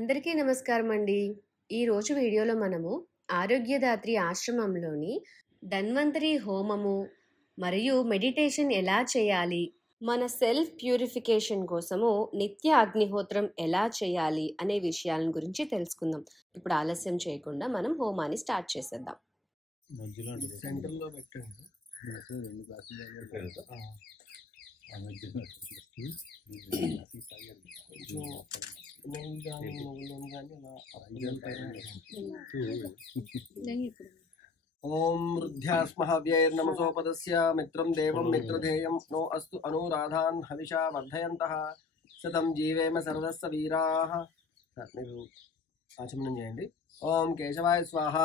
అందరికీ నమస్కారం అండి. ఈరోజు వీడియోలో మనము ఆరోగ్యదాత్రి ఆశ్రమంలోని ధన్వంతరి హోమము మరియు మెడిటేషన్ ఎలా చేయాలి, మన సెల్ఫ్ ప్యూరిఫికేషన్ కోసము నిత్య అగ్నిహోత్రం ఎలా చేయాలి అనే విషయాల గురించి తెలుసుకుందాం. ఇప్పుడు ఆలస్యం చేయకుండా మనం హోమాన్ని స్టార్ట్ చేసేద్దాం. సెంటర్లో పెట్టండి. ఓం వృద్ధ్యాస్మహవ్యైర్నమసోపదస్య మిత్రం దేవం మిత్రధేయం నో అస్తు అనురాధాన్ హవిషా వర్ధయంతః శతం జీవేమ సర్వస్య వీరాః. మీరు ఆచమనం చేయండి. ఓం కేశవాయ స్వాహ,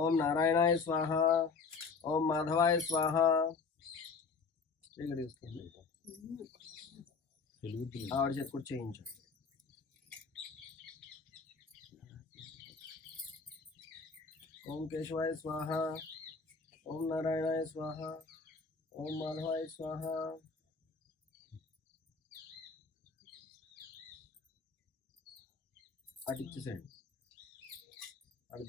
ఓం నారాయణాయ స్వాహ, ఓం మాధవాయ స్వాహ. ఇక్కడ తీసుకోండి. ఆవిడ చేతి కూడా చేయించండి. ఓం కేశవాయ స్వాహ, ఓం నారాయణాయ స్వాహ, ఓం మాధవాయ స్వాహ. అటు ఇచ్చేసేయండి. అటు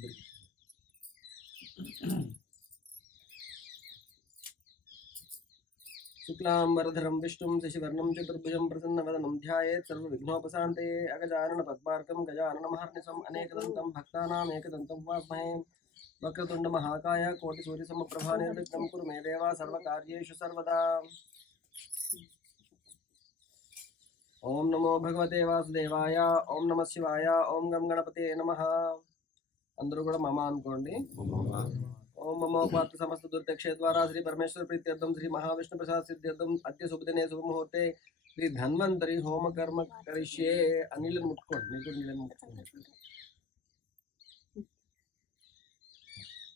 శుక్లాంబరధరం విష్ణుం శశివర్ణం చతుర్భుజం ప్రసన్నవదనం ధ్యాయేత్ సర్వవిఘ్నోపశాంతయే. అగజానన పద్మార్కం గజాననమహర్నిశం అనేకదంతం భక్తానాం ఏకదంతం వాస్మహే. వక్రతుండ మహాకాయ కోటి సూర్యసమప్రభా నిర్విఘ్నం కురు మే దేవా సర్వకార్యేషు సర్వదా. ఓం నమో భగవతే వాసుదేవాయ, ఓం నమ శివాయ, ఓం గం గణపతే నమః. అందరూ కూడా మమ అనుకోండి. ఓం మమోపాత్ర సమస్త దుర్దక్షే ద్వారా శ్రీ పరమేశ్వర ప్రీత్యర్థం శ్రీ మహావిష్ణు ప్రసాద్ సిద్ధ్యర్థం అద్య శుభదినే శుభముహూర్తే శ్రీ ధన్వంతరి హోమ కర్మ కరిష్యే. నీళ్ళని ముట్టుకోండి. మీకు నీళ్ళని ముట్టుకోండి.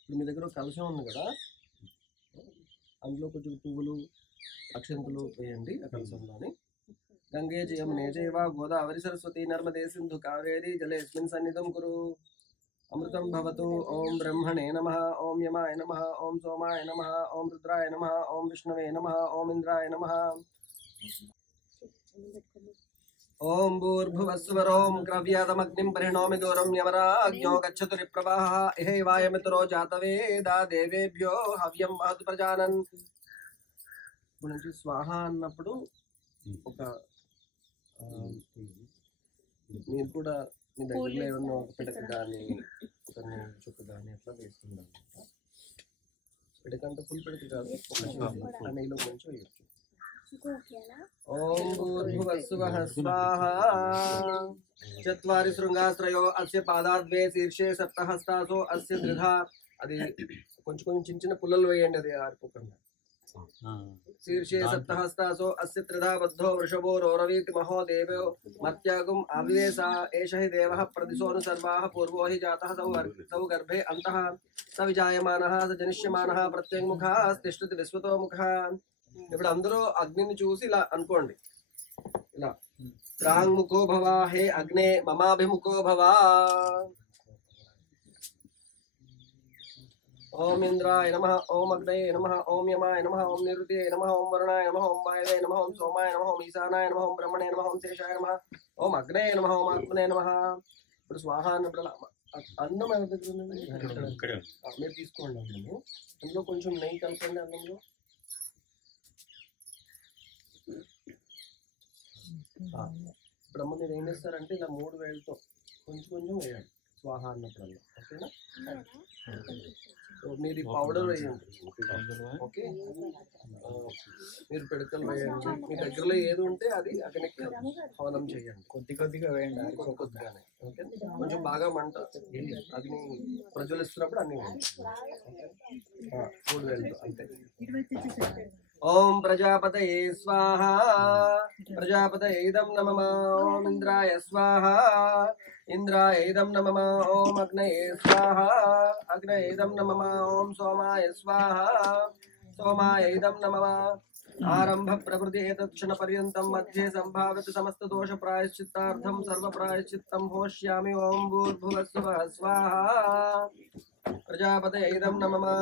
ఇప్పుడు మీ దగ్గర ఒక కలశం ఉంది కదా, అందులో కొంచెం పువ్వులు అక్షంతులు వేయండి ఆ కలశంలోని. గంగే జయమునే జైవ గోదావరి సరస్వతి నర్మదే సింధు కావేరీ జలేస్మిన్ సన్నిధం కురు. అమృతం భవతు. ఓం బ్రహ్మణే నమః, ఓం యమాయ నమః, ఓం సోమాయ నమః, ఓం రుద్రాయ నమః, ఓం విష్ణవే నమః, ఓం ఇంద్రాయ నమః. ఓం భూర్భువస్సువరోం క్రవ్యాదమగ్నిం పరిణోమి దూరం యమరాజ్ఞో గచ్చతు రిప్రవాహః. ఇహైవాయమితురో జాతవేదా దేవేభ్యో హవ్యం వహతు ప్రజానన్. ఇప్పుడు నుంచి స్వాహ అన్నప్పుడు ఒక మీరు కూడా మీ దగ్గరలో ఏమన్నా ఒక పిడక కానీ ఒక చుక్క కానీ అట్లా వేసుకుందాం. పిడక అంటే ఫుల్ పిడక కాదు, ఒక నెయ్యిలో కొంచెం వేయచ్చు. ఓం భూర్భువస్సువః స్వాహ. చత్వారి శృంగాశ్రయో అస్య పాదాద్వే శీర్షే సప్తహస్తాసో అస్య త్రిధా. అది కొంచెం కొంచెం చిన్న చిన్న పుల్లలు వేయండి, అది ఆరిపోకుండా. శీర్షే సప్తహస్తాసో అస్య త్రిధా బద్ధో వృషభో రోరవీతి మహో దేవో మత్యాగం ఆవివేశ. ఏష హి దేవః ప్రదిశోను సర్వాః పూర్వో హి జాతః సౌ గర్భే అంతః స విజాయమానః స జనిష్యమానః ప్రత్యంగుఖః తిష్టతి విశ్వతో ముఖః. ఇప్పుడు అందరూ అగ్నిని చూసి ఇలా అనుకోండి. ఇలా ప్రాంగ్ముఖో భవ హే అగ్నే మమాభిముఖో భవ. ఓం ఇంద్రాయ నమః, ఓం అగ్నయే నమః, ఓం యమాయ నమః, ఓం నిరుతయే నమః, ఓం వరుణాయ నమః, ఓం వాయవే నమః, ఓం సోమాయ నమః, ఓం ఈశానాయ నమః, ఓం బ్రహ్మణే నమః, ఓం శేషాయ నమః, ఓం అగ్నయే నమః, ఓం ఆత్మనే నమః. ఇప్పుడు స్వాహ అన్నప్పుడు అన్నం ఎవరి దగ్గర ఉందండి? మీరు తీసుకోండి. అన్నము అందులో కొంచెం నెయ్యి కలపండి. అన్నంలో ఇప్పుడు అమ్మ మీరు ఏం చేస్తారంటే ఇలా 3 వేళ్ళతో కొంచెం కొంచెం వేయాలి స్వాహ అన్నప్పుడల్లా. ఓకేనా? మీరు ఈ పౌడర్ వేయండి. ఓకే, మీరు పిడకలు వేయండి. మీ దగ్గరలో ఏది ఉంటే అది అగ్నికి హవనం చేయండి. కొద్ది కొద్దిగా వేయండి, కొద్దిగానే. ఓకే, కొంచెం బాగా మంట అగ్ని ప్రజ్వలిస్తున్నప్పుడు అన్ని వేయండి. 3 వేలతో అంతే. ఓం ప్రజాపతయే స్వాహ. ప్రజాపతయే ఇదం నమః. ఓం ఇంద్రాయ స్వాహ. ఇంద్రాయ ఇదం నమః. ఓం అగ్నయే స్వాహ. అగ్నయే ఇదం నమః. ఓం సోమాయ స్వాహ. సోమాయ ఇదం నమః. ఆరంభ ప్రకృతి ఏతక్షణ పర్యంతం మధ్యే సంభావిత సమస్త దోష ప్రాయశ్చిత్తార్థం సర్వ ప్రాయశ్చిత్తం హోష్యామి. ఓం భూర్భువస్సువః స్వాహ. ప్రజాపతయే ఇదం నమః.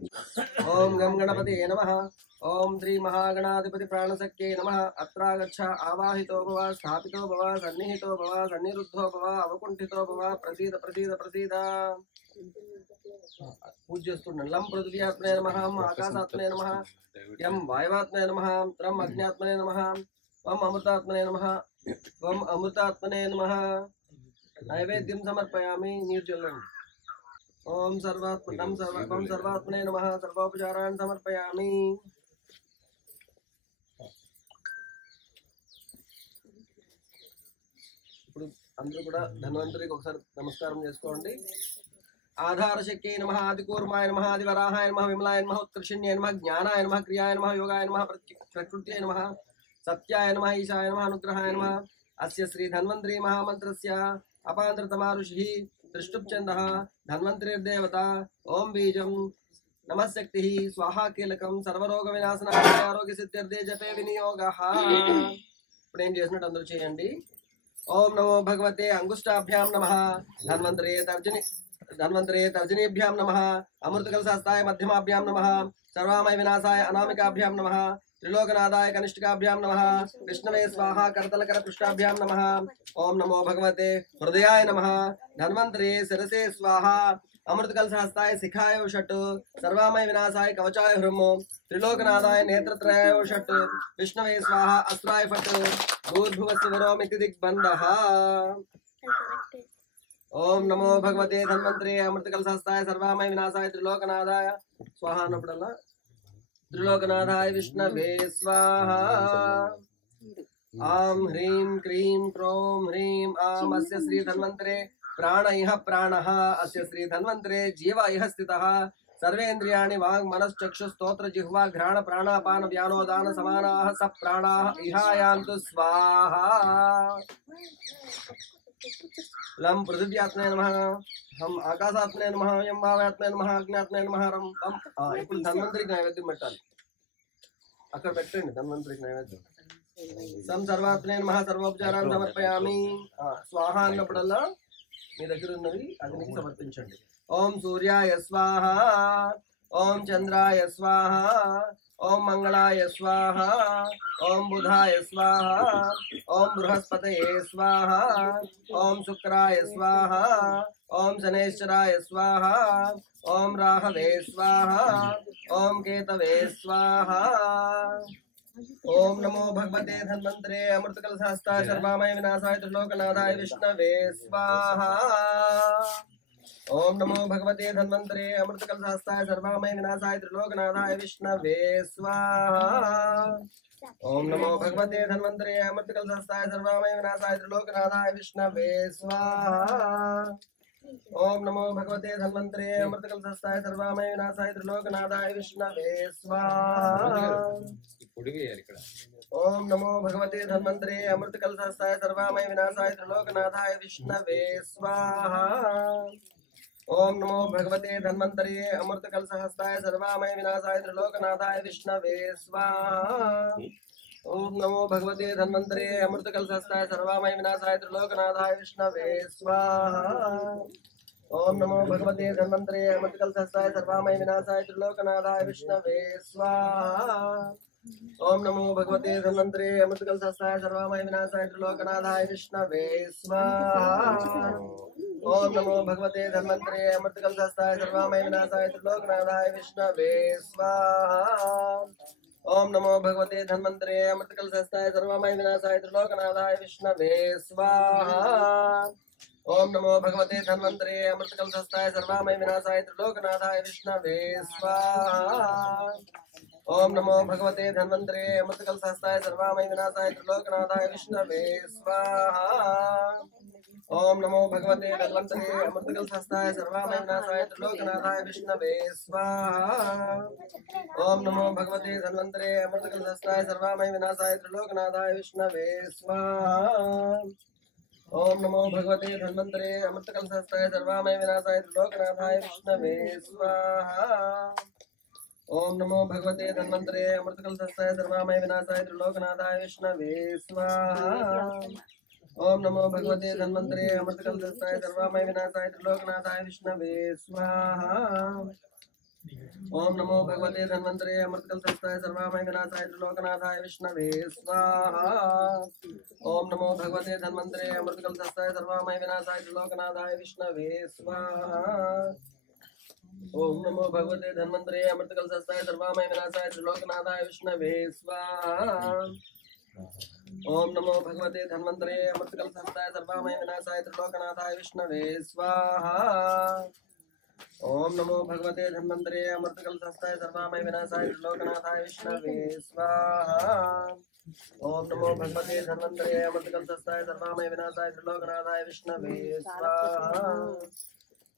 ओम गम गणपति नमः। ओम श्री महागणाधिपति प्राणशक्ये नमः। अत्रागच्छ आवाहितो भव स्थापितो भव सन्निहितो भव सन्निरुद्धो भव अवकुंठितो भव प्रसीद प्रसीद प्रसीद पूज्यस्तुण्ड लं पृथिव्यात्मने नमः आकाशात्मने नमः यं वायुवात्मने नमः त्रं अग्न्यात्मने नमः वम अमृतात्मने नमः वम अमृतात्मने नमः। नैवेद्यं समर्पयामि निर्जलम्। ओम सर्वात्मने नमः सर्वोपचारान् समर्पयामि। ఇప్పుడు అందరూ కూడా ధన్వంతరికి ఒకసారి నమస్కారం చేసుకోండి। ఆధారశక్తి నమః ఆదికూర్మాయ నమః ఆదివరాహాయ నమః విమలాయ నమః ఉత్కర్షణ్యాయ నమః జ్ఞానాయ నమః క్రియాయ నమః యోగాయ నమః ప్రకృత్యై నమః సత్యాయ నమః ఈశాయ నమః అనుగ్రహాయ నమః। అస్య శ్రీ ధన్వంతరి మహామంత్రస్య అపాంతరతమా ఋషిః దృష్టుప్చందః ధన్వంతరిర్దేవతా ఓం బీజం నమశక్తి స్వాహా కీలకం సర్వరోగ వినాశనాయ ఆరోగ్య సిద్ధ్యర్థే జపే వినియోగః। ఇప్పుడు ఏం చేసినట్టు అందరూ చేయండి। ओम नमो भगवते अंगुष्ठाभ्याम नमः धन्वंतरे तर्जनीभ्याम नमः अमृतकलशास्ताय मध्यमाभ्याम नमः सर्वामय विनाशाय अनामिकाभ्याम नमः त्रिलोकनाथाय कनिष्ठिकाभ्याम नमः विष्णवे स्वाहा करतलकर पृष्ठाभ्याम नमः। ओम नमो भगवते हृदयाय नमः धन्वंतरे शिरसे स्वाहा अमृतकलशास्ताय शिखाय षट् सर्वामय विनाशाय कवचाय ह्रम त्रिलोकनाथाय नेत्रत्रयाय षट् विष्णवे स्वाहा अस्त्राय फट् भूर्भुवस्य वरोमिति दिग्बन्धः। ओम नमो भगवते धन्वंतरे अमृतकलशास्ताय सर्वामय विनाशाय त्रिलोकनाथाय स्वाहा नपडला त्रिलोकनाथाय विष्णवे स्वाहा। आम ह्रीं क्रीं क्रों ह्रीं आम अस्य श्री धन्वंतरे प्राण इह प्राणः अस्य श्री धन्वंतरे जीव इह स्थितः सर्वेन्द्रियाणि वाङ् मनश्चक्षुस्तोत्र जिह्वा घ्राण प्राणापान व्यानोदान समानाः स प्राणाः इहायान्तु स्वाहा। लं पृथिव्यात्मने नमः हम आकाशात्मने नमः यं वायुवात्मने नमः अग्न्यात्मने नमः रं तं। ఇప్పుడు ధన్వంతరికి నైవేద్యం పెట్టాలి, అక్కడ పెట్టండి ధన్వంతరికి నైవేద్యం। సం సర్వాత్మనే నమః సర్వోపచారాన్ని సమర్పయామి। స్వాహా అన్నప్పుడల్లా మీ దగ్గర ఉన్నది అగ్నికి సమర్పించండి। ओम सूर्याय स्वाहा ओम चंद्राय स्वाहा ओम मंगलाय स्वाहा ओम बुधाय स्वाहा ओम बृहस्पतये स्वाहा ओम शुक्राय स्वाहा ओम शनैश्चराय स्वाहा ओम राहवे स्वाहा ओम केतवे स्वाहा। ओम नमो भगवते धन्वंतरे अमृतकलशास्ताय सर्वामय विनाशाय त्रिलोकनाथाय विष्णवे स्वाहा। ओम नमो भगवते धन्वंतरे अमृतकलशास्ताय सर्वामय विनाशाय त्रिलोकनाथाय विष्णवे स्वाहा। ओम नमो भगवते धन्वंतरे अमृतकलशास्ताय सर्वामय विनाशाय त्रिलोकनाथाय विष्णवे स्वाहा। ओम नमो भगवते धन्वंतरे अमृतकलशास्ताय सर्वामय विनाशाय त्रिलोकनाथाय विष्णवे स्वाहा। ओम नमो भगवते धन्वंतरे अमृतकलशास्ताय सर्वामय विनाशाय त्रिलोकनाथाय विष्णवे स्वाहा। ओम नमो भगवते धन्वंतरे अमृतकलशास्ताय सर्वामय विनाशाय त्रिलोकनाथाय विष्णवे स्वाहा। ओम नमो भगवते धन्वंतरे अमृतकलशास्ताय सर्वामय विनाशाय त्रिलोकनाथाय विष्णवे स्वाहा। ओम नमो भगवते धन्वंतरे अमृतकलशास्ताय सर्वामय विनाशाय त्रिलोकनाथाय विष्णवे स्वाहा। ओम नमो भगवते धन्वंतरे अमृतकलशास्ताय सर्वामय विनाशाय त्रिलोकनाथाय विष्णवे स्वाहा। ओम नमो भगवते धन्वंतरे अमृतकलशास्ताय सर्वामय विनाशाय त्रिलोकनाथाय विष्णवे स्वाहा। ओम नमो भगवते धन्वंतरे अमृतकलशास्ताय सर्वामय विनाशाय त्रिलोकनाथाय विष्णवे स्वाहा। ओम नमो भगवते धन्वंतरे अमृतकलशास्ताय सर्वामय विनाशाय त्रिलोकनाथाय विष्णवे स्वाहा। ओम नमो भगवते धन्वंतरे अमृतकलशास्ताय सर्वामय विनाशाय त्रिलोकनाथाय विष्णवे स्वाहा। ओम नमो भगवते धन्वंतरे अमृतकलशास्ताय सर्वामय विनाशाय त्रिलोकनाथाय विष्णवे स्वाहा। ओम नमो भगवते धन्वंतरे अमृतकलशास्ताय सर्वामय विनाशाय त्रिलोकनाथाय विष्णवे स्वाहा। ओम नमो भगवते धन्वंतरे अमृतकलशास्ताय सर्वामय विनाशाय त्रिलोकनाथाय विष्णवे स्वाहा। ओम नमो भगवते धन्वंतरे अमृतकलशास्ताय सर्वामय विनाशाय त्रिलोकनाथाय विष्णवे स्वाहा। ओम नमो भगवते धन्वंतरे अमृतकलशास्ताय सर्वामय विनाशाय त्रिलोकनाथाय विष्णवे स्वाहा। ओम नमो भगवते धन्वंतरे अमृतकलशस्थाय सर्वामय विनाशाय त्रिलोकनाथाय विष्णवे स्वाहा। ओम नमो भगवते धन्वंतरे अमृतकलशस्थाय सर्वामय विनाशाय त्रिलोकनाथाय विष्णवे स्वाहा। ओम नमो भगवते धन्वंतरे अमृतकलशस्थाय सर्वामय विनाशाय त्रिलोकनाथाय विष्णवे स्वाहा। ओम नमो भगवते धन्वंतरे अमृतकलशस्थाय सर्वामय विनाशाय त्रिलोकनाथाय विष्णवे स्वाहा। ओम नमो भगवते धन्वंतरे अमृतकलशस्थाय सर्वामय विनाशाय त्रिलोकनाथाय विष्णवे स्वाहा। ओम नमो भगवते धन्वंतरे अमृतकलशस्थाय सर्वामय विनाशाय त्रिलोकनाथाय विष्णवे स्वाहा।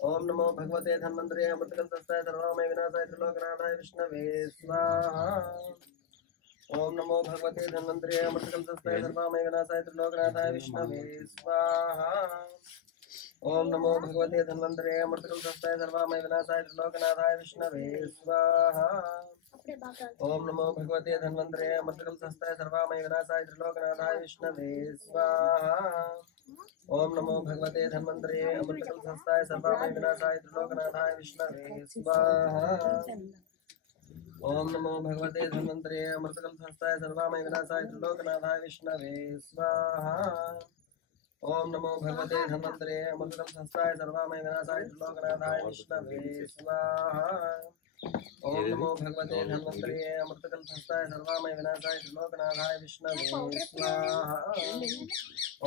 ओम नमो भगवते धन्वंतरे अमृतकलशस्थाय सर्वामय विनाशाय त्रिलोकनाथाय विष्णवे स्वाहा। ओम नमो भगवते धन्वंतरे अमृतकलशस्थाय सर्वामय विनाशाय त्रिलोकनाथाय विष्णवे स्वाहा। ओम नमो भगवते धन्वंतरे अमृतकलशस्थाय सर्वामय विनाशाय त्रिलोकनाथाय विष्णवे स्वाहा। ओम नमो भगवते धन्वंतरे अमृतकलशस्थाय सर्वामय विनाशाय त्रिलोकनाथाय विष्णवे स्वाहा। ओम नमो भगवते धन्वंतरे अमृतकलशस्थाय सर्वामय विनाशाय त्रिलोकनाथाय विष्णवे स्वाहा। ओम नमो भगवते धन्वंतरे अमृतकलशस्थाय सर्वामय विनाशाय त्रिलोकनाथाय विष्णवे स्वाहा। ओम नमो भगवते धन्वंतरे अमृतकलशस्थाय सर्वामय विनाशाय त्रिलोकनाथाय विष्णवे स्वाहा। ओम नमो भगवते धन्वंतरे अमृतकलशस्थाय सर्वामय विनाशाय त्रिलोकनाथाय विष्णवे स्वाहा। ओम नमो भगवते धन्वंतरे अमृतकलशस्थाय सर्वामय विनाशाय त्रिलोकनाथाय विष्णवे स्वाहा।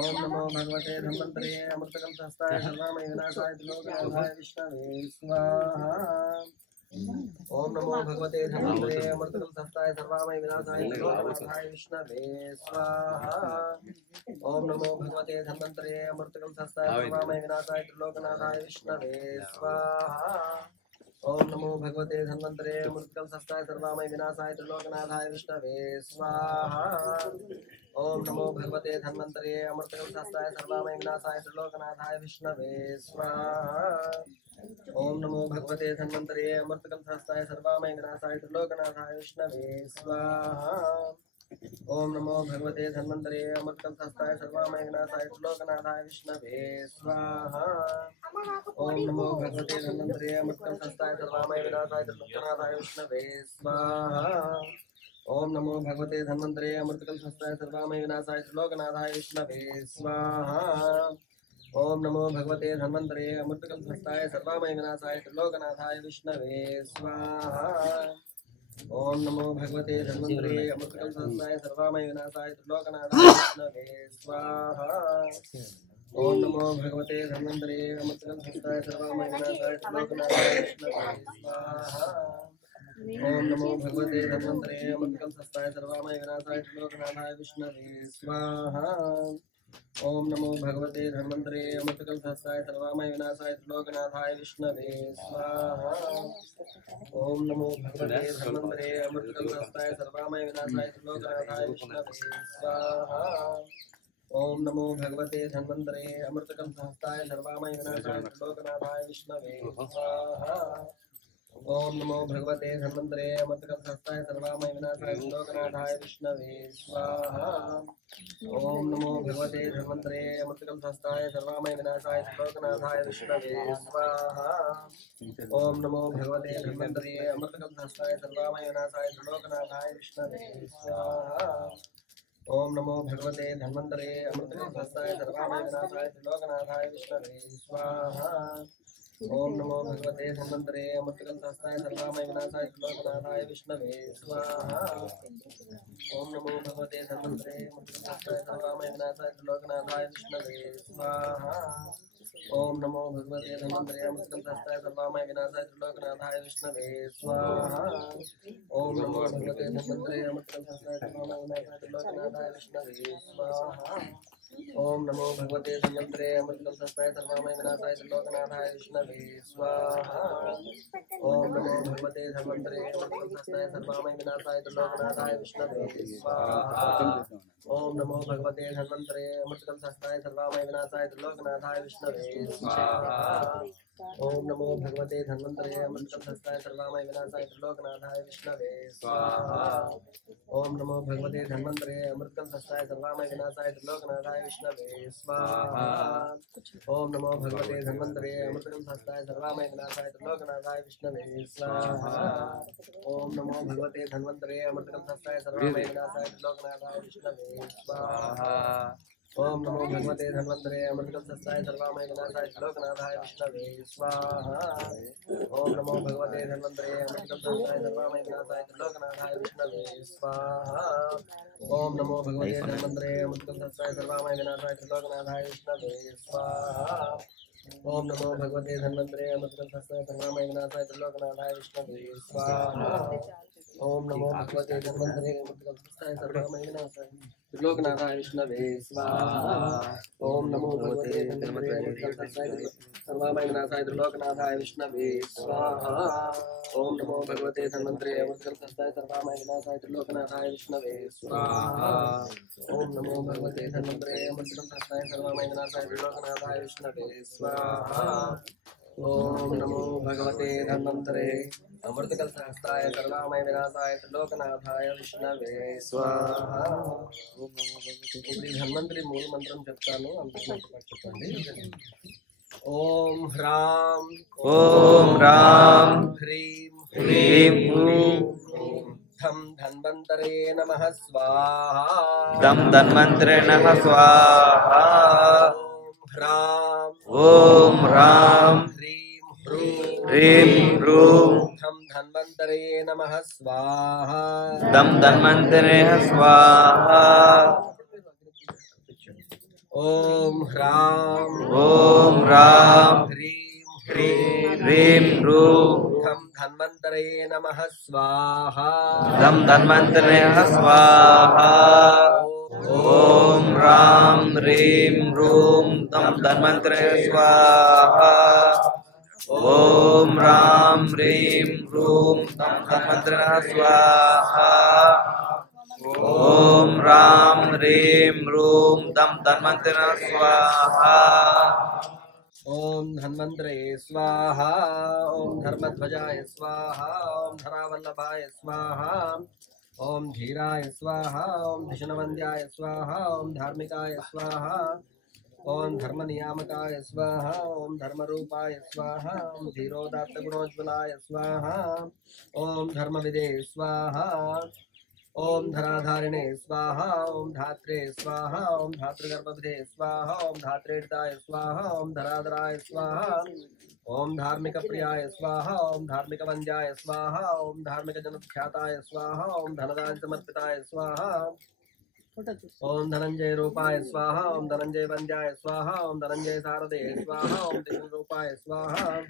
ओम नमो भगवते धन्वंतरे अमृतकलशस्थाय सर्वामय विनाशाय त्रिलोकनाथाय विष्णवे स्वाहा। ओम नमो भगवते धन्वंतरे अमृतकलशस्थाय सर्वामय विनाशाय त्रिलोकनाथाय विष्णवे स्वाहा। ओम नमो भगवते धन्वंतरे अमृतकलशस्थाय सर्वामय विनाशाय त्रिलोकनाथाय विष्णवे स्वाहा। ओम नमो भगवते धन्वंतरे अमृतकलशस्थाय सर्वामय विनाशाय त्रिलोकनाथाय विष्णवे स्वाहा। ओम नमो भगवते धन्वंतरे अमृतकलशस्थाय सर्वामय विनाशाय त्रिलोकनाथाय विष्णवे स्वाहा। ओम नमो भगवते धन्वंतरे अमृतकलशस्थाय सर्वामय विनाशाय त्रिलोकनाथाय विष्णवे स्वाहा। ओम नमो भगवते धन्वंतरे अमृतकलशस्थाय सर्वामय विनाशाय त्रिलोकनाथाय विष्णवे स्वाहा। ओम नमो भगवते धन्वंतरे अमृतकलशस्थाय सर्वामय विनाशाय त्रिलोकनाथाय विष्णवे स्वाहा। ओम नमो भगवते धन्वंतरे अमृतकलशस्थाय सर्वामय विनाशाय त्रिलोकनाथाय विष्णवे स्वाहा। ओम नमो भगवते धन्वंतरे अमृतकलशस्थाय सर्वामय विनाशाय त्रिलोकनाथाय विष्णवे स्वाहा। ओम नमो भगवते धन्वंतरे अमृतकलशस्थाय सर्वामय विनाशाय त्रिलोकनाथाय विष्णवे स्वाहा। ओम नमो भगवते धन्वंतरे अमृतकलशस्थाय सर्वामय विनाशाय त्रिलोकनाथाय विष्णवे स्वाहा। ओम नमो भगवते धन्वंतरे अमृतकलशस्थाय सर्वामय विनाशाय त्रिलोकनाथाय विष्णवे स्वाहा। ओम नमो भगवते धन्वंतरे अमृतकलशस्थाय सर्वामय विनाशाय त्रिलोकनाथाय विष्णवे स्वाहा। ओम नमो भगवते धन्वंतरे अमृतकलशस्थाय सर्वामय विनाशाय त्रिलोकनाथाय विष्णवे स्वाहा। ओम नमो भगवते धन्वंतरे अमृतकलशस्थाय सर्वामय विनाशाय त्रिलोकनाथाय विष्णवे स्वाहा। ओम नमो भगवते धन्वंतरे अमृतकलशस्थाय सर्वामय विनाशाय त्रिलोकनाथाय विष्णवे स्वाहा। ओम नमो भगवते धन्वंतरे अमृतकलशस्थाय सर्वामय विनाशाय त्रिलोकनाथाय विष्णवे स्वाहा। ओम नमो भगवते धन्वंतरे अमृतकलशस्थाय सर्वामय विनाशाय त्रिलोकनाथाय विष्णवे स्वाहा। ओम नमो भगवते धन्वंतरे अमृतकलशस्थाय सर्वामय विनाशाय त्रिलोकनाथाय विष्णवे स्वाहा। ओम नमो भगवते धन्वंतरे अमृतकलशस्थाय सर्वामय विनाशाय त्रिलोकनाथाय विष्णवे स्वाहा। ओम नमो भगवते धन्वंतरे अमृतकलशस्थाय सर्वामय विनाशाय त्रिलोकनाथाय विष्णवे स्वाहा। ओम नमो भगवते धन्वंतरे अमृतकलशस्थाय सर्वामय विनाशाय त्रिलोकनाथाय विष्णवे स्वाहा। ओम नमो भगवते धन्वंतरे अमृतकलशस्थाय सर्वामय विनाशाय त्रिलोकनाथाय विष्णवे स्वाहा। ओम नमो भगवते धन्वंतरे अमृतकलशस्थाय सर्वामय विनाशाय त्रिलोकनाथाय विष्णवे स्वाहा। ओम नमो भगवते धन्वंतरे अमृतकलशस्थाय सर्वामय विनाशाय त्रिलोकनाथाय विष्णवे स्वाहा। ओम नमो भगवते धन्वंतरे अमृतकलशस्थाय सर्वामय विनाशाय त्रिलोकनाथाय विष्णवे स्वाहा। ओम नमो भगवते धन्वंतरे अमृतकलशस्थाय सर्वामय विनाशाय त्रिलोकनाथाय लोकनाथाय विष्णवे स्वाहा। ओम नमो भगवते धन्वन्तरे अमृतकं सहस्राय सर्वामय विनाशाय त्रिलोकनाथाय विष्णवे स्वाहा। ओम नमो भगवते धन्वन्तरे अमृतकं सहस्राय सर्वामय विनाशाय त्रिलोकनाथाय विष्णवे स्वाहा। ओम नमो भगवते धन्वन्तरे अमृतकं सहस्राय सर्वामय विनाशाय त्रिलोकनाथाय विष्णवे स्वाहा। ओम नमो भगवते धन्वन्तरे अमृतकं सहस्राय सर्वामय विनाशाय त्रिलोकनाथाय विष्णवे स्वाहा। ओम नमो भगवते धन्वन्तरे अमृतकं सहस्राय सर्वामय विनाशाय त्रिलोकनाथाय विष्णवे स्वाहा। ओम नमो भगवते धन्वन्तरे अमृतकं सहस्राय सर्वामय विनाशाय त्रिलोकनाथाय विष्णवे स्वाहा। ओम नमो भगवते धन्वन्तरे अमृतकं सहस्राय सर्वामय विनाशाय त्रिलोकनाथाय विष्णवे स्वाहा। ओम नमो भगवते धन्वन्तरे अमृतकं सहस्राय सर्वामय विनाशाय त्रिलोकनाथाय विष्णवे स्वाहा। ओम नमो भगवते धन्वन्तरे अमृतकं सहस्राय सर्वामय विनाशाय त्रिलोकनाथाय विष्णवे स्वाहा। ओम नमो भगवते धन्वन्तरे अमृतकं सहस्राय सर्वामय विनाशाय त्रिलोकनाथाय विष्णवे स्वाहा। ओम नमो भगवते धन्वन्तरे अमृतकं सहस्राय सर्वामय विनाशाय त्रिलोकनाथाय विष्णवे स्वाहा। ఇప్పుడు ధన్వంతరి మూల మంత్రం చెప్తాను, అందరూ చెప్పండి. ఓం హ్రాం హ్రీం ధం ధన్వంతరే నమః స్వాహా. ఓం హ్రాం హ్రీం ధం ధన్వంతరే నమః స్వాహా. ఓం హ్రాం హ్రీం ధం ధన్వంతరే నమః స్వాహా. ఓం రాం హ్రీం రూం తం ధన్వంతరే స్వాహా. ఓం రాం హ్రీం రూం తం ధన్వంతరే స్వాహా. ఓం రాం హ్రీం రూం తం ధన్వంతరే స్వాహా. ఓం ధన్వంతరే స్వాహా. ఓం ధర్మధ్వజాయ స్వాహా. ఓం ధరావల్లభాయ స్వాహా. ఓం ధీరాయ స్వాహా. ఓం ధిషణవంద్యాయ స్వాహా. ఓం ధార్మికాయ స్వాహా. ఓం ధర్మనియామకాయ స్వాహా. ఓం ధర్మరూపాయ స్వాహా. ఓం ధీరోదాత్తగుణోజ్వలాయ స్వాహా. ఓం ధర్మవిదే స్వాహా. ఓం ధరాధారిణే స్వాహా. ఓం ధాత్రే స్వాహా. ఓం ధాతృగర్భవిదే స్వాహా. ఓం ధాత్రేడితాయ స్వాహా. ఓం ధరాధరాయ స్వాహా. ఓం ధార్మిక ప్రియాయ స్వాహా. ఓం ధార్మిక వంద్యాయ స్వాహా. ఓం ధార్మిక జనఖ్యాతాయ స్వాహా. ఓం ధనదాయ సమర్పితాయ స్వాహా. ఓం ధనంజయ రూపాయ స్వాహా. ఓం ధనంజయ వంద్యాయ స్వాహా. ఓం ధనంజయ సారదే స్వాహా. ఓం దిశణ రూపాయ స్వాహా.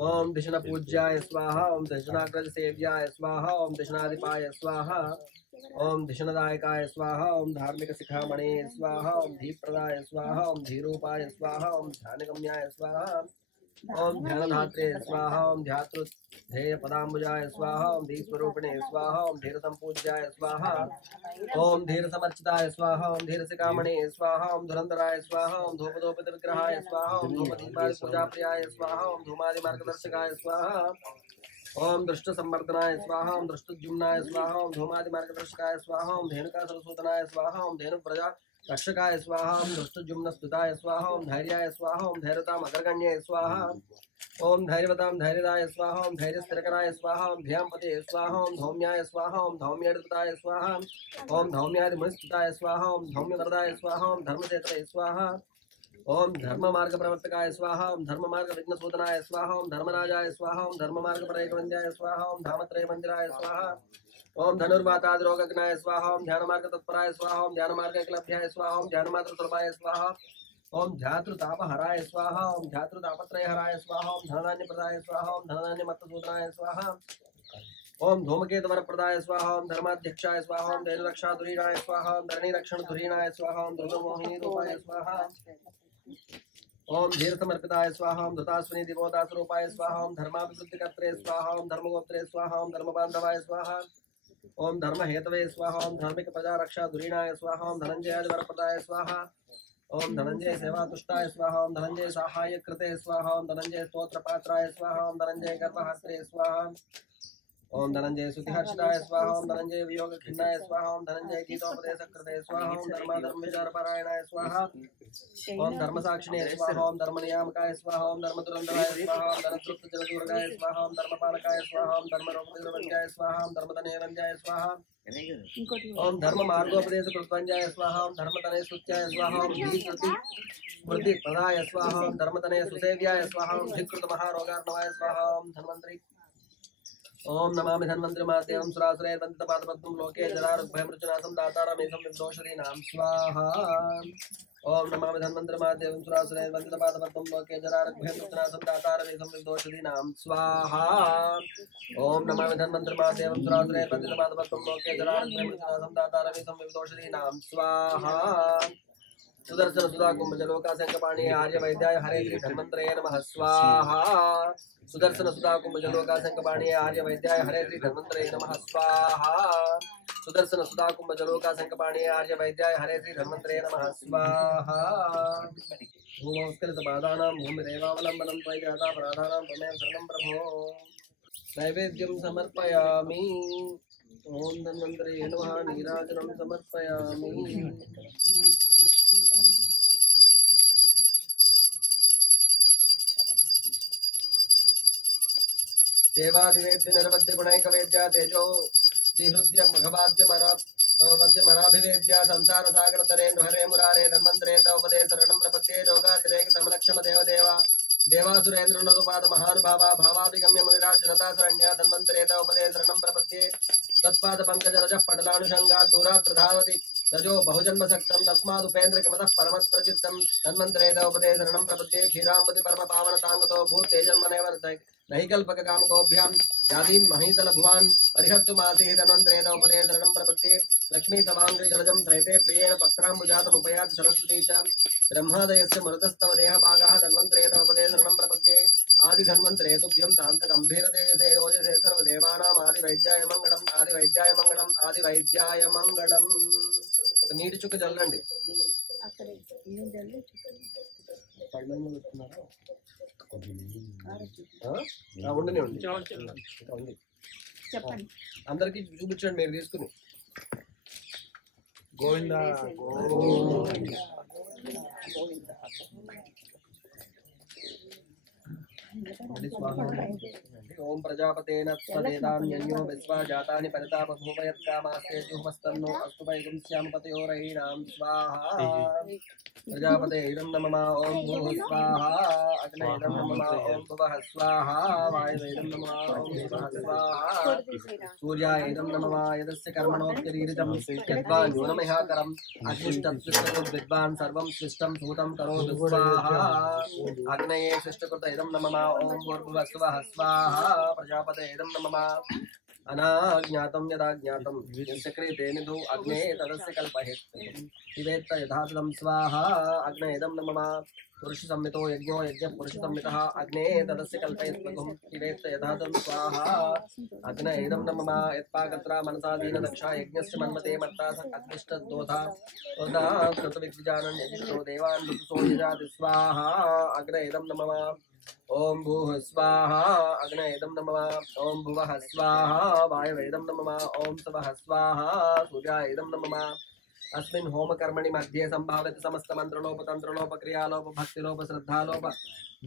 ఓం దిశణ పూజ్యాయ స్వాహా. ఓం దిశణాగ్రజ సేవ్యాయ స్వాహా. ఓం దిశణాధిపాయ స్వాహా. ఓం ధిషణదాయకాయ స్వాహా. ఓం ధార్మిక శిఖామణే స్వాహా. ఓం ధీప్రదాయ స్వాహా. ఓం ధీరూపాయ స్వాహా. ఓం ధ్యానగమ్యాయ స్వాహా. ఓం ధ్యానధాత్రే స్వాహా. ఓం ధ్యాతృధేయ పదాంబుజాయ స్వాహా. ఓం ధీస్వరూపిణే స్వాహా. ఓం ధీరసంపూజ్యాయ స్వాహా. ఓం ధీరసమర్చితాయ స్వాహా. ఓం ధీరశిఖామణే స్వాహా. ఓం ధురంధరాయ స్వాహా. ఓం ధూపదోపిత విగ్రహాయ స్వాహా. ఓం ధూపదీపాది పూజాప్రియాయ స్వాహా. ఓం ధూమాది మార్గదర్శకాయ స్వాహా. ఓం దృష్ట సంవర్ధనాయ స్వాహా. ఓం దృష్టజుమ్నాయ స్వాహా. ఓం ధూమాది మార్గదర్శకాయ స్వాహా. ఓం ధేనుకాసురసూతనాయ స్వాహా. ఓం ధేనుప్రజా రక్షకాయ స్వాహా. ఓం దృష్టజుమ్న స్థుతాయ స్వాహా. ఓం ధైర్యాయ స్వాహా. ఓం ధైర్యతాం అగ్రగణ్యాయ స్వాహా. ఓం ధైర్యవతాం ధైర్యదాయ స్వాహా. ఓం ధైర్యస్థిరకరాయ స్వాహా. ఓం ధ్యాంపతే స్వాహా. ఓం ధౌమ్యాయ స్వాహా. ఓం ధౌమ్యేడుతాయ స్వాహా. ఓం ధౌమ్యాది మునిస్థితాయ స్వాహా. ఓం ధౌమ్యవరదాయ స్వాహా. ఓం ధర్మచేతరే స్వాహా. ఓం ధర్మ మార్గ ప్రవర్తకాయ స్వాహా. ఓం ధర్మ మార్గ విఘ్నసూదనాయ స్వాహా. ఓం ధర్మరాజాయ స్వాహా. ఓం ధర్మ మార్గ పరైకవంద్యాయ స్వాహా. ఓం ధామత్రయ మందిరాయ స్వాహా. ఓం ధనుర్వాతాదిరోగజ్ఞాయ స్వాహా. ఓం ధ్యాన మార్గ తత్పరాయ స్వాహా. ఓం ధ్యాన మార్గ ఏకలభ్యాయ స్వాహా. ఓం ధ్యాన మాతృ సులభాయ స్వాహా. ఓం ధాతృతాపహరాయ స్వాహా. ఓం ధాతృతాపత్రయహరాయ స్వాహా. ఓం ధనధాన్యప్రదాయ స్వాహా. ఓం ధనధాన్యమత్తసూదనాయ స్వాహా. ఓం ధూమకేతవరప్రదాయ స్వాహా. ఓం ధర్మాధ్యక్షాయ స్వాహా. ఓం ధైర్యరక్షాధురీణాయ స్వాహా. ఓం ధరణీరక్షణధురీణాయ స్వాహా. ఓం ధృతమోహినీ రూపాయ స్వాహా. ఓం ధీర సమర్పితాయ స్వాహా. ఓం ధృతాశ్విని దివోదాసరూపాయ స్వాహా. ఓం ధర్మాభివృద్ధికర్త్రే స్వాహా. ఓం ధర్మగోత్రే స్వాహా. ఓం ధర్మబాంధవాయ స్వాహా. ఓం ధర్మహేతవే స్వాహా. ఓం ధార్మిక ప్రజారక్షాధురీణాయ స్వాహా. ఓం ధనంజయాది వరప్రదాయ స్వాహా. ఓం ధనంజయ సేవాతుష్టాయ స్వాహా. ఓం ధనంజయ సాహాయకృతే స్వాహా. ఓం ధనంజయ స్తోత్రపాత్రాయ స్వాహా. ఓం ధనంజయ గర్భహస్త్రే స్వాహా. ओम धनंजय सुतिहर्षिताय स्वाहा ओम धनंजय वियोग खिन्नाय स्वाहा ओम धनंजय गीतोपदेशकृते स्वाहा ओम धर्म विचार पारायणाय स्वाहा ओम धर्म साक्षिणे स्वाहा ओम धर्म नियामकाय स्वाहा ओम धर्म दुरंधराय स्वाहा ओम धर्मतृप्त जलदुर्गाय स्वाहा ओम धर्मपालकाय स्वाहा ओम धर्म रोगनिर्वंजाय स्वाहा ओम धर्मतनयवंजाय स्वाहा ओम धर्म मार्गोपदेश कृतवंजाय स्वाहा ओम धर्मतनय सुत्याय स्वाहा ओम धीकृति स्मृति प्रदाय स्वाहा ओम धर्मतनय सुसेव्याय स्वाहा ओम धिकृत महारोगार्णवाय स्वाहा ओम धन्वंतरि ओम नमामि धन्वंतरि मातेयं सुरासुरे वंदपादपद्मं लोके जरारुग्भयमृचनासं दातारमेकं विदोषदीनां स्वाहा ओम नमामि धन्वंतरि मातेयं सुरासुरे वंदपादपद्मं लोके जरारुग्भयमृचनासं दातारमेकं विदोषदीनां स्वाहा ओम नमामि धन्वंतरि मातेयं सुरासुरे वंदपादपद्मं लोके जरारुग्भयमृचनासं दातारमेकं विदोषदीनां स्वाहा सुदर्शन सुधा कुंभजलोका शंखपाणि आर्य वैद्याय हरे श्री धन्वंतरे नमः स्वाहा सुदर्शन सुधा कुंभजलोका शंखपाणि आर्य वैद्याय हरे श्री धन्वंतरे नमः स्वाहा सुदर्शन सुधा कुंभजलोका शंखपाणि आर्य वैद्याय हरे श्री धन्वंतरे नमः स्वाहा भूमस्खलितपादानां भूमिरेवावलम्बनं त्वयि जातापराधानां त्वमेव शरणं प्रभो नैवेद्यं समर्पयामि ओम धन्वंतरे नमः नीराजनं समर्पयामि देवादिवेद्य निर्वद्य गुणैक वेद्या तेजो दिहृद्य मघवाद्य वद्य मराभिवेद्य संसार सागर तरे हरे मुरारे धन्वंतरे तवपदे शरणं प्रपद्ये रोगातिरेक समलक्षम देवदेवा देवासुरेन्द्र नदुपाद महानुभावा भावाभिगम्य मुनिराज जनता शरण्य धन्वंतरे तवपदे शरणं प्रपद्ये तत्पाद पंकज रज पटलानुषंगा दूरात् प्रधावति रजो बहुजन्म सक्तं तस्मादुपेन्द्र किमतः परमत्र चित्तं धन्वंतरे तवपदे शरणं प्रपद्ये क्षीराम्बति परम पावन तांगतो भूत तेजन्मनेवर्तक नैकल्पक कामकोभ्यां यादीन् महीतल भुवान् परिहत्तु मासीः धन्वंतरे तवपदे शरणं प्रपद्ये लक्ष्मी तवाङ्ग्रि जलजं त्रयते प्रियेण पत्राम्बुजातमुपयाति सरस्वती च ब्रह्मादयस्य मरुतस्तव देहभागाः धन्वंतरे तवपदे शरणं प्रपद्ये आदि धन्वंतरे तुभ्यं शान्तगम्भीरतेजसे योजसे सर्वदेवानाम् आदिवैद्याय मङ्गलम् आदिवैद्याय मङ्गलम् आदिवैद्याय मङ्गलम् నీటి చుక్క జల్లండి ఉండనే ఉండి అందరికి చూపించండి మీరు తీసుకుని గోవిందా ओम प्रजापतेन तदेदान्यो विश्वा जातानि परितापभूपयत्कामास्ते जुहमस्तन्नो अस्तु वैगुंस्याम पतयोरयीणां स्वाहा प्रजापते इदं नमः ओम भूः स्वाहा अग्ने इदं नमः ओम भुवः स्वाहा वायवे इदं नमः ओम शिवः स्वाहा सूर्याय इदं नमः यदस्य कर्मणोऽप्यरीरितं यद्वा न्यूनमिहाकरम् अग्निष्टत्विष्टकृत् विद्वान् सर्वं सृष्टं भूतं करोतु स्वाहा अग्नये सृष्टकृत इदं नमः ओम भूर्भुवः स्वः स्वाहा प्रजापते इदं नमः अनाज्ञातं यदा ज्ञातं यस्य कृते निधौ अग्ने तदस्य कल्पयेत् शिवेत्त यथातलं स्वाहा अग्ने इदं नमः पुरुषसंहितो यज्ञो यज्ञः पुरुषसंहितः अग्ने तदस्य कल्पयेत्त्वं शिवेत्त यथातलं स्वाहा अग्ने इदं नमः यत्पाकत्रा मनसा दीनदक्षा यज्ञस्य मन्मते मत्ता अग्निष्टद्दोधा तदा कृतविद्विजानन् यजिष्ठो देवान् ऋतुसो यजाति स्वाहा अग्ने इदं नमः ओम भूः स्वाहा अग्ने इदं नमः ओम भुवः स्वाहा वायवे इदं नमः ओम सवः स्वाहा सूर्याय इदं नमः अस्मिन् होमकर्मणि मध्ये संभावित समस्त मंत्रलोप तंत्रलोप क्रियालोप भक्तिलोप श्रद्धालोप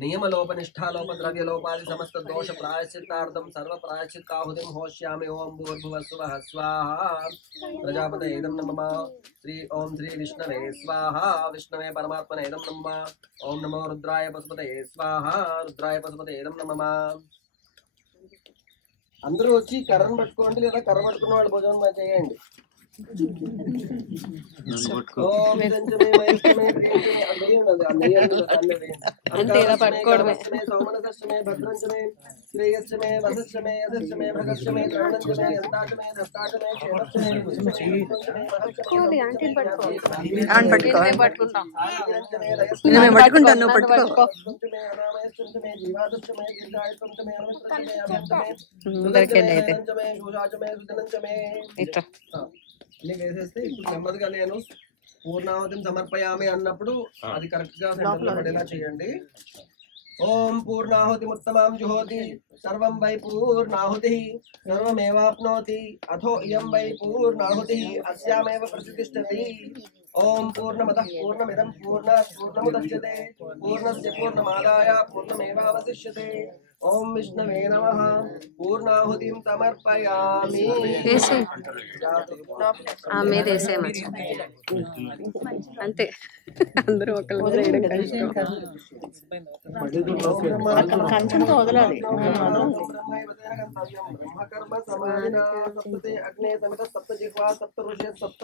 नियमलोप निष्ठालोप द्रव्यलोपादि समस्त दोष प्रायश्चित्तार्थं सर्व प्रायश्चित्ताहुतिं होष्यामि ओम भूर्भुवः स्वः स्वाहा प्रजापते इदं नमः ओम श्री विष्णवे स्वाहा विष्णवे परमात्मने इदं नमः ओम नमो रुद्राय पशुपतये स्वाहा रुद्राय पशुपतये इदं नमः అందరూ వచ్చి కర్రను పట్టుకోండి లేదా కర్ర పట్టుకున్న వాళ్ళు భోజనం చేయండి అంతే ఇలా పట్టుకోవడమే సోమనదర్శమే భద్రంచమే శ్రేయస్యమే వసస్యమే యశస్యమే భగస్యమే త్రాణంచమే యంతాచమే దస్తాచమే పట్టుకోవాలి ఆంటీని పట్టుకోవాలి పట్టుకుంటాం నేను పట్టుకుంటాను నువ్వు పట్టుకో దొరికింది అయితే ఇట్లా వేసేస్తే ఇప్పుడు నెమ్మదిగా నేను పూర్ణావతిని సమర్పయామి అన్నప్పుడు అది కరెక్ట్ గా సెంటర్ లో పడేలా చేయండి ఓం పూర్ణాహుతిముత్తమాం జుహోతి సర్వం వై పూర్ణాహుతిః సర్వమేవాప్నోతి అథో ఇయం వై పూర్ణాహుతిః అస్యామేవ ప్రతిష్ఠతి. ఓం పూర్ణమదః పూర్ణమిదం పూర్ణాత్ పూర్ణముదచ్యతే పూర్ణస్య పూర్ణమాదాయ పూర్ణమేవావశిష్యతే. ఓం విష్ణవే నమః. పూర్ణాహుతిం సమర్పయామి. మీద వేసేయచ్చు అంతే. అందరూ ఒకళ్ళు కంచంతో వదలాలి. బ్రహ్మకర్మ సమాధినా సప్తతే అగ్నే సమిత సప్త జిహ్వా సప్త ఋషయ సప్త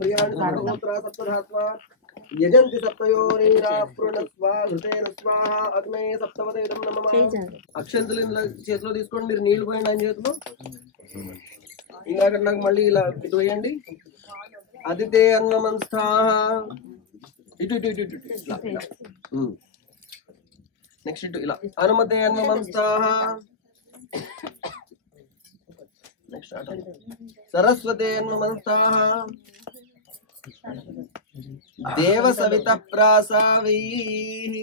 ప్రియాణి సప్తగోత్రా సప్త ధాత్వా యజంతి సప్తయోనీరా పృణస్వా హృతేన స్వాహ అగ్నే సప్తవతే ఇదం నమః. అక్షంతలు చేతిలో తీసుకోండి. మీరు నీళ్లు పోయండి ఆయన చేతిలో. ఇందాక నాకు మళ్ళీ ఇలా ఇటు వేయండి. అదితే అన్నమంస్థాహ. ఇటు ఇటు ఇటు ఇటు ఇట్లా ఇలా. నెక్స్ట్ ఇటు ఇలా. అనుమతే అన్నమంస్థాహ. నెక్స్ట్ సరస్వతే అన్నమంస్థాహ. దేవ సవిత ప్రాసావైః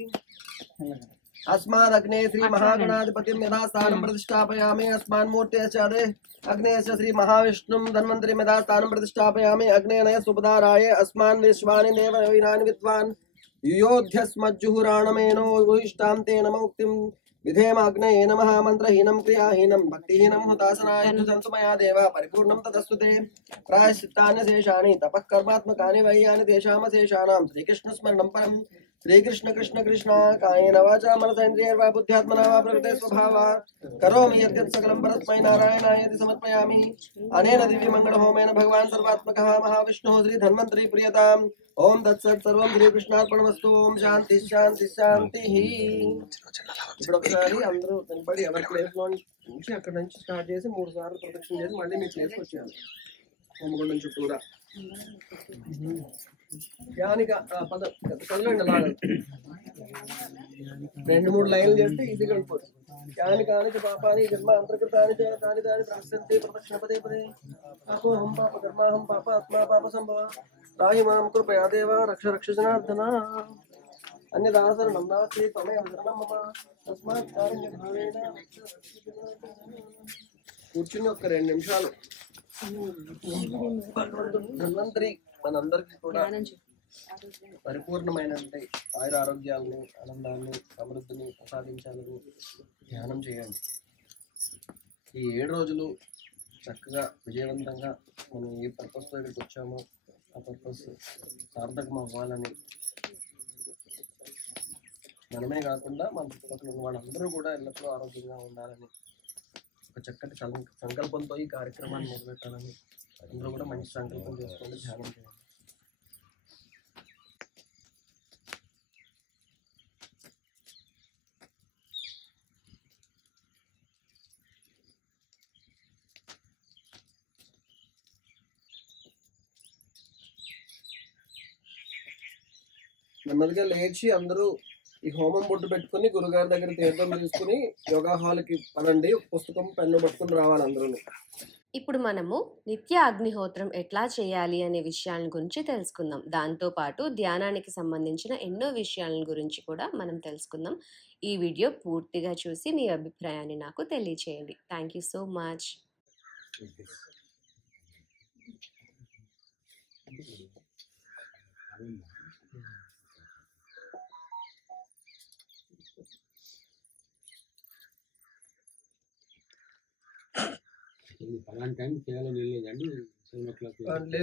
अस्मादग्ने श्री महागणाधिपतिं यथा स्थानं प्रतिष्ठापयामि अस्मान्मूर्तेश्चादे अग्नेश्च श्री महाविष्णुं धन्वन्तरिं यथा स्थानं प्रतिष्ठापयामि अग्नेनय सुपदाराय अस्मान् विश्वानि देववीरानि विद्वान् युयोध्यस्मज्जुहुराणमेनो भूयिष्ठां ते नम उक्तिं विधेम अग्नये नमः. मन्त्रहीनं क्रियाहीनं भक्तिहीनं हुतासनाय सन्तु मया देव परिपूर्णं तदस्तु ते. प्रायश्चित्तान्यशेषाणि तपः कर्मात्मकानि वै यानि तेषामशेषाणां श्रीकृष्णस्मरणं परम्. श्रीकृष्ण कृष्ण कृष्ण कायेन वाचा मनसेन्द्रियैर्वा बुद्ध्यात्मना वा प्रकृते स्वभावात् करोमि यद्यत् सकलं परस्मै नारायणायेति समर्पयामि. अनेन दिव्यमङ्गलहोमेन भगवान् सर्वात्मकः महाविष्णुः श्रीधन्वन्तरी प्रियताम्. ओम तत्सत् सर्वं श्रीकृष्णार्पणमस्तु. ओम శాంతి శాంతి శాంతి. ఇప్పుడు ఒకసారి అందరూ నిలబడి ఎవరి ప్లేస్ లో నుంచి అక్కడ నుంచి స్టార్ట్ చేసి 3 సార్లు ప్రదక్షిణ చేసి మళ్ళీ మీ ప్లేస్కి వచ్చేయాలి. హోమగుండం చుట్టూరా కదలండి. అలాగే 2-3 లైన్లు చేస్తే ఈజీగా వెళ్ళిపోతుంది. యాని కాని పాపాని జన్మ అంతర్కృతాని తాని దాని ప్రశ్నంతి ప్రదక్షిణ పదే పదే అహం పాప కర్మాహం పాప ఆత్మా పాప సంభవ రాహి మాం కృపయా దేవ రక్ష రక్ష జనార్దన. అన్యదాసరణం నాస్తి త్వమేవ శరణం మమ తస్మాత్ కారుణ్య భావేన. కూర్చుని ఒక 2 నిమిషాలు ధన్వంతరి మనందరికీ కూడా పరిపూర్ణమైన ఆయుర ఆరోగ్యాలను ఆనందాన్ని సమృద్ధిని ప్రసాదించాలని ధ్యానం చేయండి. ఈ 7 రోజులు చక్కగా విజయవంతంగా మనం ఏ పర్పస్తో ఇక్కడికి వచ్చామో ఆ పర్పస్ సార్థకం అవ్వాలని, మనమే కాకుండా మన చుట్టుపక్కల ఉన్న వాళ్ళందరూ కూడా ఎల్లప్పుడూ ఆరోగ్యంగా ఉండాలని ఒక చక్కటి సంకల్పంతో ఈ కార్యక్రమాన్ని మొదలెట్టాలని అందరూ కూడా మంచి సంకల్పం చేసుకోండి, ధ్యానం చేయండి. నెమ్మదిగా లేచి అందరూ ఈ హోమం బొట్టు పెట్టుకుని గురుగారి దగ్గర తీర్థం తీసుకుని యోగా హాల్కి పనండి. పుస్తకం పెన్ను పట్టుకుని రావాలి అందరూ. ఇప్పుడు మనము నిత్య అగ్నిహోత్రం ఎట్లా చేయాలి అనే విషయాల గురించి తెలుసుకుందాం. దాంతోపాటు ధ్యానానికి సంబంధించిన ఎన్నో విషయాల గురించి కూడా మనం తెలుసుకుందాం. ఈ వీడియో పూర్తిగా చూసి మీ అభిప్రాయాన్ని నాకు తెలియచేయండి. Thank you so much.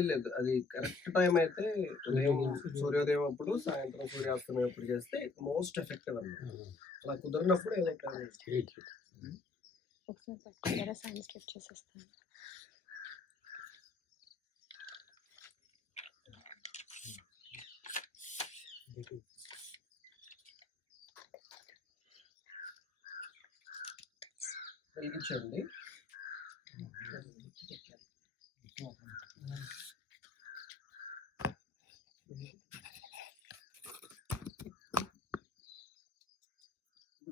లేదు, అది కరెక్ట్ టైం అయితే ఉదయం సూర్యోదయం అప్పుడు, సాయంత్రం సూర్యాస్తమయం అప్పుడు చేస్తే మోస్ట్ ఎఫెక్టివ్ అన్నమాట. అలా కుదిరినప్పుడు ఏదో వెలిగించండి.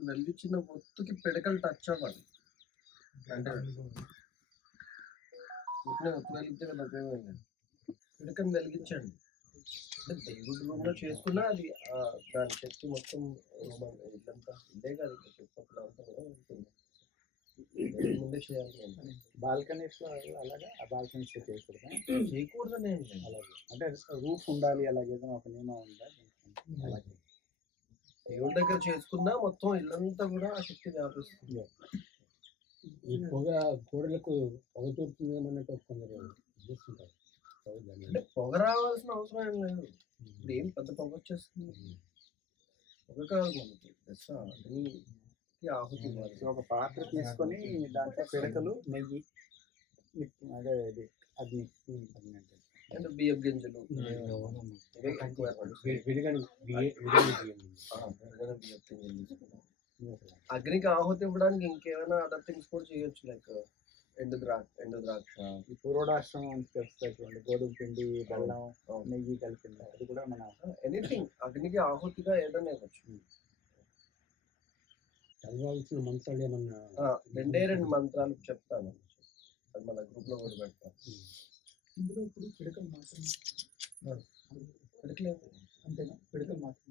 వెలిగించిన ఒత్తుకి పిడకలు టచ్ అవ్వాలి. అంటే ఒత్తు వెలిగితే వీళ్ళు ఉపయోగం లేదు. పిడకను వెలిగించండి. అంటే దేవుడి రూమ్లో చేసుకున్నా అది దాని శక్తి మొత్తం ఇదంతా ఇదే కాదు చుట్టుపక్కల అంతా కూడా ఉంటుంది. దేవుడి ముందే చేయాలి. బాల్కనీస్ అలాగా ఆ బాల్కనీస్ చేయకూడదని అలాగే అంటే రూఫ్ ఉండాలి, అలాగే ఏదైనా ఒక నియమం ఉండాలి. అలాగే దేవుడి దగ్గర చేసుకున్నా మొత్తం ఇల్లంతా కూడా ఆ శక్తి వ్యాపిస్తుంది. ఈ పొగ గోడలకు పొగ చూపుతుంది ఏమన్నట్టు కొందరు చేస్తుంటారు. అంటే పొగ రావాల్సిన అవసరం ఏం లేదు. ఇప్పుడు ఏం పెద్ద పొగ వచ్చేస్తుంది, పొగ కాదు మనకి అగ్నికి ఆహుతి ఇవ్వాలి. సో ఒక పాత్ర తీసుకొని దాంట్లో పిడకలు, నెయ్యి, అదే ఇది అగ్ని అంటే అంటే బియ్యం గింజలు ఇవే ఎక్కువ విడిగని అగ్నికి ఆహుతి ఇవ్వడానికి ఇంకేమైనా అదర్ థింగ్స్ కూడా చేయొచ్చు. లైక్ ఎండు ద్రాక్ష, ఈ పూర్వడాశ్రమం అని తెలుస్తాయి చూడండి, గోధుమ పిండి, బెల్లం, నెయ్యి కలిపింది, అది కూడా మన ఎనీథింగ్ అగ్నికి ఆహుతిగా ఏదైనా ఇవ్వచ్చు. చదవాల్సిన మంత్రాలు ఏమన్నా 2 మంత్రాలు చెప్తాను, అది మన గ్రూప్ లో కూడా పెడతాను. ఇందులో ఇప్పుడు పిడకలు మాత్రం పిడకలేదు అంతేనా? పిడకలు మాత్రం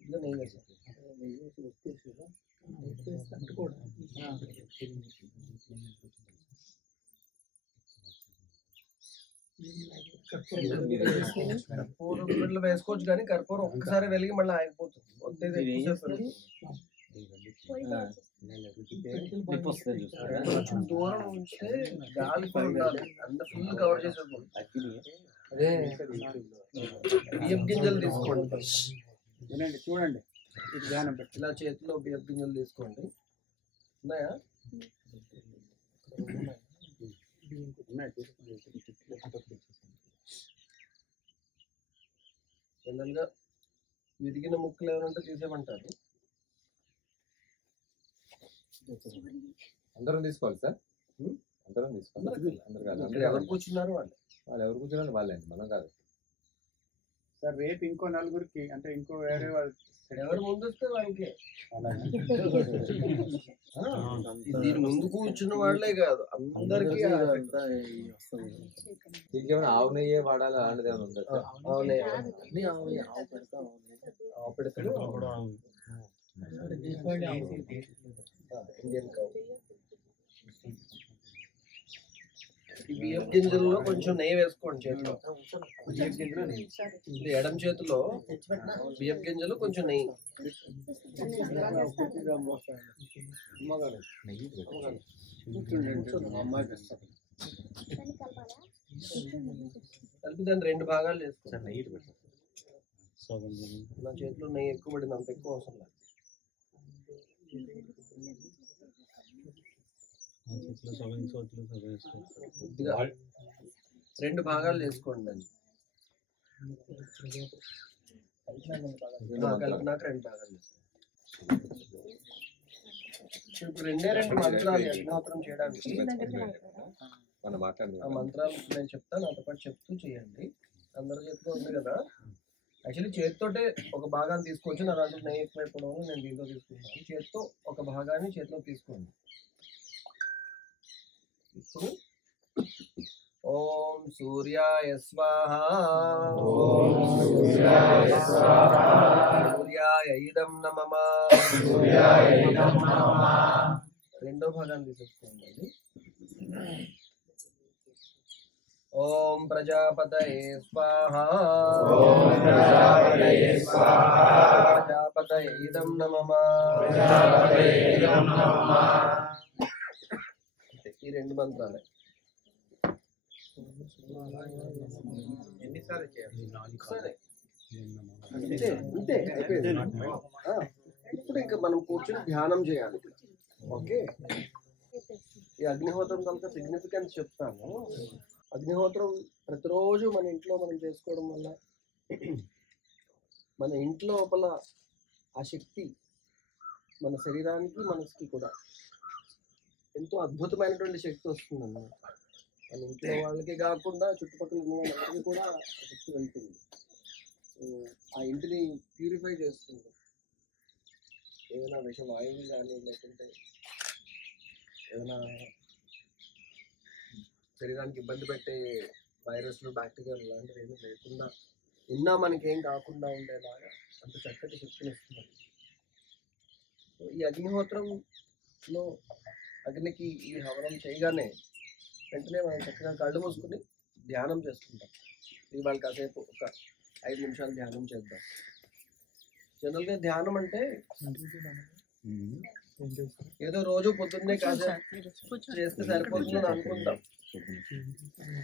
ఇంకా నెయ్యి వేసాను. కర్పూరం బిడ్డలు వేసుకోవచ్చు కానీ కర్పూరం ఒక్కసారి వెలిగి మళ్ళీ ఆగిపోతుంది. కొంచెం దూరం ఉంటే గాలి ఉండాలి, అంత ఫుల్ కవర్ చేసేది. బియ్యం గింజలు తీసుకోండి, వినండి చూడండి, ఇది ధ్యానం పెట్టి ఇలా చేతిలో బియ్యం గింజలు తీసుకోండి. ఉన్నాయా? జనరల్గా విరిగిన ముక్కలు ఏమంటే తీసేమంటారు. అందరం తీసుకోవాలి సార్, అందరం తీసుకోవాలి. అందరు కాదు, ఇక్కడ ఎవరు కూర్చున్నారు వాళ్ళు ఎవరు కూర్చున్నారు వాళ్ళండి, మనం కాదు సార్. రేపు ఇంకో నలుగురికి అంటే ఇంకో వేరే వాళ్ళు ఎవరు ముందు వస్తే వాళ్ళకి. దీని ముందు కూర్చున్న వాళ్ళే కాదు, అందరికి ఇంకేమైనా ఆవు నెయ్యే వాడాలి అలాంటిది ఏమైనా ఉందా సార్? ఆవు పిడకలు, ఇండియన్ కౌ. ఈ బియ్యం గింజల్లో కొంచెం నెయ్యి వేసుకోండి చేతిలో. ఇది ఎడం చేతిలో బియ్యం గింజలు, కొంచెం నెయ్యి. కలిపి దాన్ని 2 భాగాలు చేసుకోండి. నా చేతిలో నెయ్యి ఎక్కువ పడింది, అంత ఎక్కువ అవసరం లేదు. కొద్దిగా 2 భాగాలు చేసుకోండి దాన్ని. కలిపినాక 2 భాగాలు చేసుకోండి. ఇప్పుడు 2 మంత్రాలు అగ్నిహోత్రం చేయడానికి. మనం మాట్లాడదు ఆ మంత్రాలు నేను చెప్తాను, నాతో పాటు చెప్తూ చేయండి. అందరి చేతిలో ఉంది కదా. యాక్చువల్లీ చేతితోటే ఒక భాగాన్ని తీసుకోవచ్చు. నా దాంట్లో నెయ్యి ఎక్కువైపోవడం వల్ల నేను దీంతో తీసుకుంటాను. చేతితో ఒక భాగాన్ని చేతిలో తీసుకోండి. ఇప్పుడు ఓం సూర్యాయ స్వాహా, సూర్యాయ ఇదం నమః. రెండో భాగాన్ని తీసేసుకోండి. ఓం ప్రజాపతయే స్వాహా, ప్రజాపతయే ఇదం నమః. ఈ 2 మంత్రాలే. ఎన్నిసార్లు చేయాలి? అంతే అయిపోయింది. ఇప్పుడు ఇంకా మనం కూర్చొని ధ్యానం చేయాలి. ఓకే, ఈ అగ్నిహోత్రం తాలూకా సిగ్నిఫికెన్స్ చెప్తాను. అగ్నిహోత్రం ప్రతిరోజు మన ఇంట్లో మనం చేసుకోవడం వల్ల మన ఇంట్లో లోపల ఆ శక్తి మన శరీరానికి మనసుకి కూడా ఎంతో అద్భుతమైనటువంటి శక్తి వస్తుందన్నమాట. మన ఇంట్లో వాళ్ళకి కాకుండా చుట్టుపక్కల ఉన్న వాళ్ళకి కూడా శక్తి వెళ్తుంది. ఆ ఇంటిని ప్యూరిఫై చేస్తుంది. ఏదైనా విషవాయువులు కానీ లేకుంటే ఏదైనా శరీరానికి ఇబ్బంది పెట్టే వైరస్లు, బ్యాక్టీరియాలు ఇలాంటివి ఏమీ లేకుండా ఉన్నా మనకేం కాకుండా ఉండేలాగా అంత చక్కటి శక్తిని ఇస్తున్నారు. సో ఈ అగ్నిహోత్రంలో అగ్నికి ఈ హవనం చేయగానే వెంటనే మనం చక్కగా కళ్ళు మూసుకుని ధ్యానం చేసుకుంటాం. ఇవాళ కాసేపు ఒక 5 నిమిషాలు ధ్యానం చేద్దాం. జనరల్గా ధ్యానం అంటే ఏదో రోజు పొద్దున్నే కాసేపు చేస్తే సరిపోతుందని అనుకుంటాం.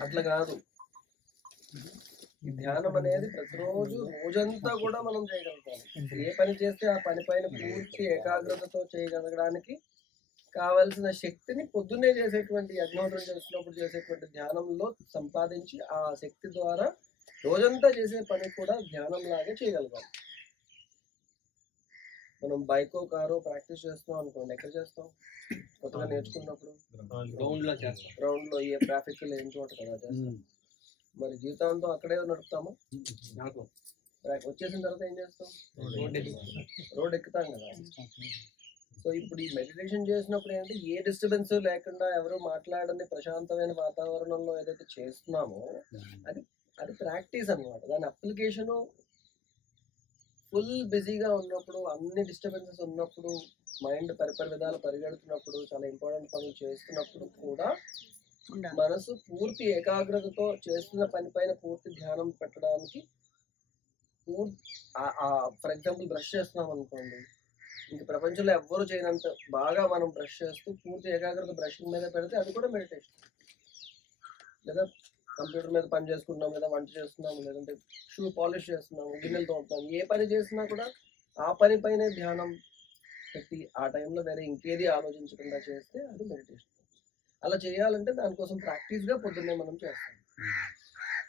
అట్లా కాదు. ఈ ధ్యానం అనేది ప్రతిరోజు రోజంతా కూడా మనం చేయగలుగుతాం. ఏ పని చేస్తే ఆ పని పైన పూర్తి ఏకాగ్రతతో చేయగలగడానికి కావలసిన శక్తిని పొద్దున్నే చేసేటువంటి అగ్నిహోత్రం చేస్తున్నప్పుడు చేసేటువంటి ధ్యానంలో సంపాదించి ఆ శక్తి ద్వారా రోజంతా చేసే పని కూడా ధ్యానం లాగే చేయగలుగుతాం. మనం బైకో కారో ప్రాక్టీస్ చేస్తున్నాం అనుకోండి, ఎక్కడ చేస్తాం? కొత్తగా నేర్చుకున్నప్పుడు గ్రౌండ్ లో ఏ ట్రాఫిక్ లేని చోట కదా చేస్తాం. మరి జీవితాంతం అక్కడే నడుపుతాము. వచ్చేసిన తర్వాత ఏం చేస్తాం? రోడ్ ఎక్కుతాం కదా. సో ఇప్పుడు ఈ మెడిటేషన్ చేసినప్పుడు ఏంటి, ఏ డిస్టర్బెన్స్ లేకుండా ఎవరు మాట్లాడని ప్రశాంతమైన వాతావరణంలో ఏదైతే చేస్తున్నామో అది ప్రాక్టీస్ అన్నమాట. దాని అప్లికేషను ఫుల్ బిజీగా ఉన్నప్పుడు, అన్ని డిస్టర్బెన్సెస్ ఉన్నప్పుడు, మైండ్ పరిపరి విధాలు పరిగెడుతున్నప్పుడు, చాలా ఇంపార్టెంట్ పనులు చేస్తున్నప్పుడు కూడా మనసు పూర్తి ఏకాగ్రతతో చేస్తున్న పని పైన పూర్తి ధ్యానం పెట్టడానికి ఫర్ ఎగ్జాంపుల్ బ్రష్ చేస్తున్నాం అనుకోండి, ఇంక ప్రపంచంలో ఎవ్వరూ చేయనంత బాగా మనం బ్రష్ చేస్తూ పూర్తి ఏకాగ్రత బ్రషింగ్ మీద పెడితే అది కూడా మెడిటేషన్. లేదా కంప్యూటర్ మీద పని చేసుకుంటున్నాం, లేదా వంట చేస్తున్నాము, లేదంటే షూ పాలిష్ చేస్తున్నాము, గిన్నెలు తోముతున్నాం, ఏ పని చేసినా కూడా ఆ పని పైనే ధ్యానం పెట్టి ఆ టైంలో వేరే ఇంకేది ఆలోచించకుండా చేస్తే అది మెడిటేషన్. అలా చేయాలంటే దానికోసం ప్రాక్టీస్గా పొద్దున్నే మనం చేస్తాం.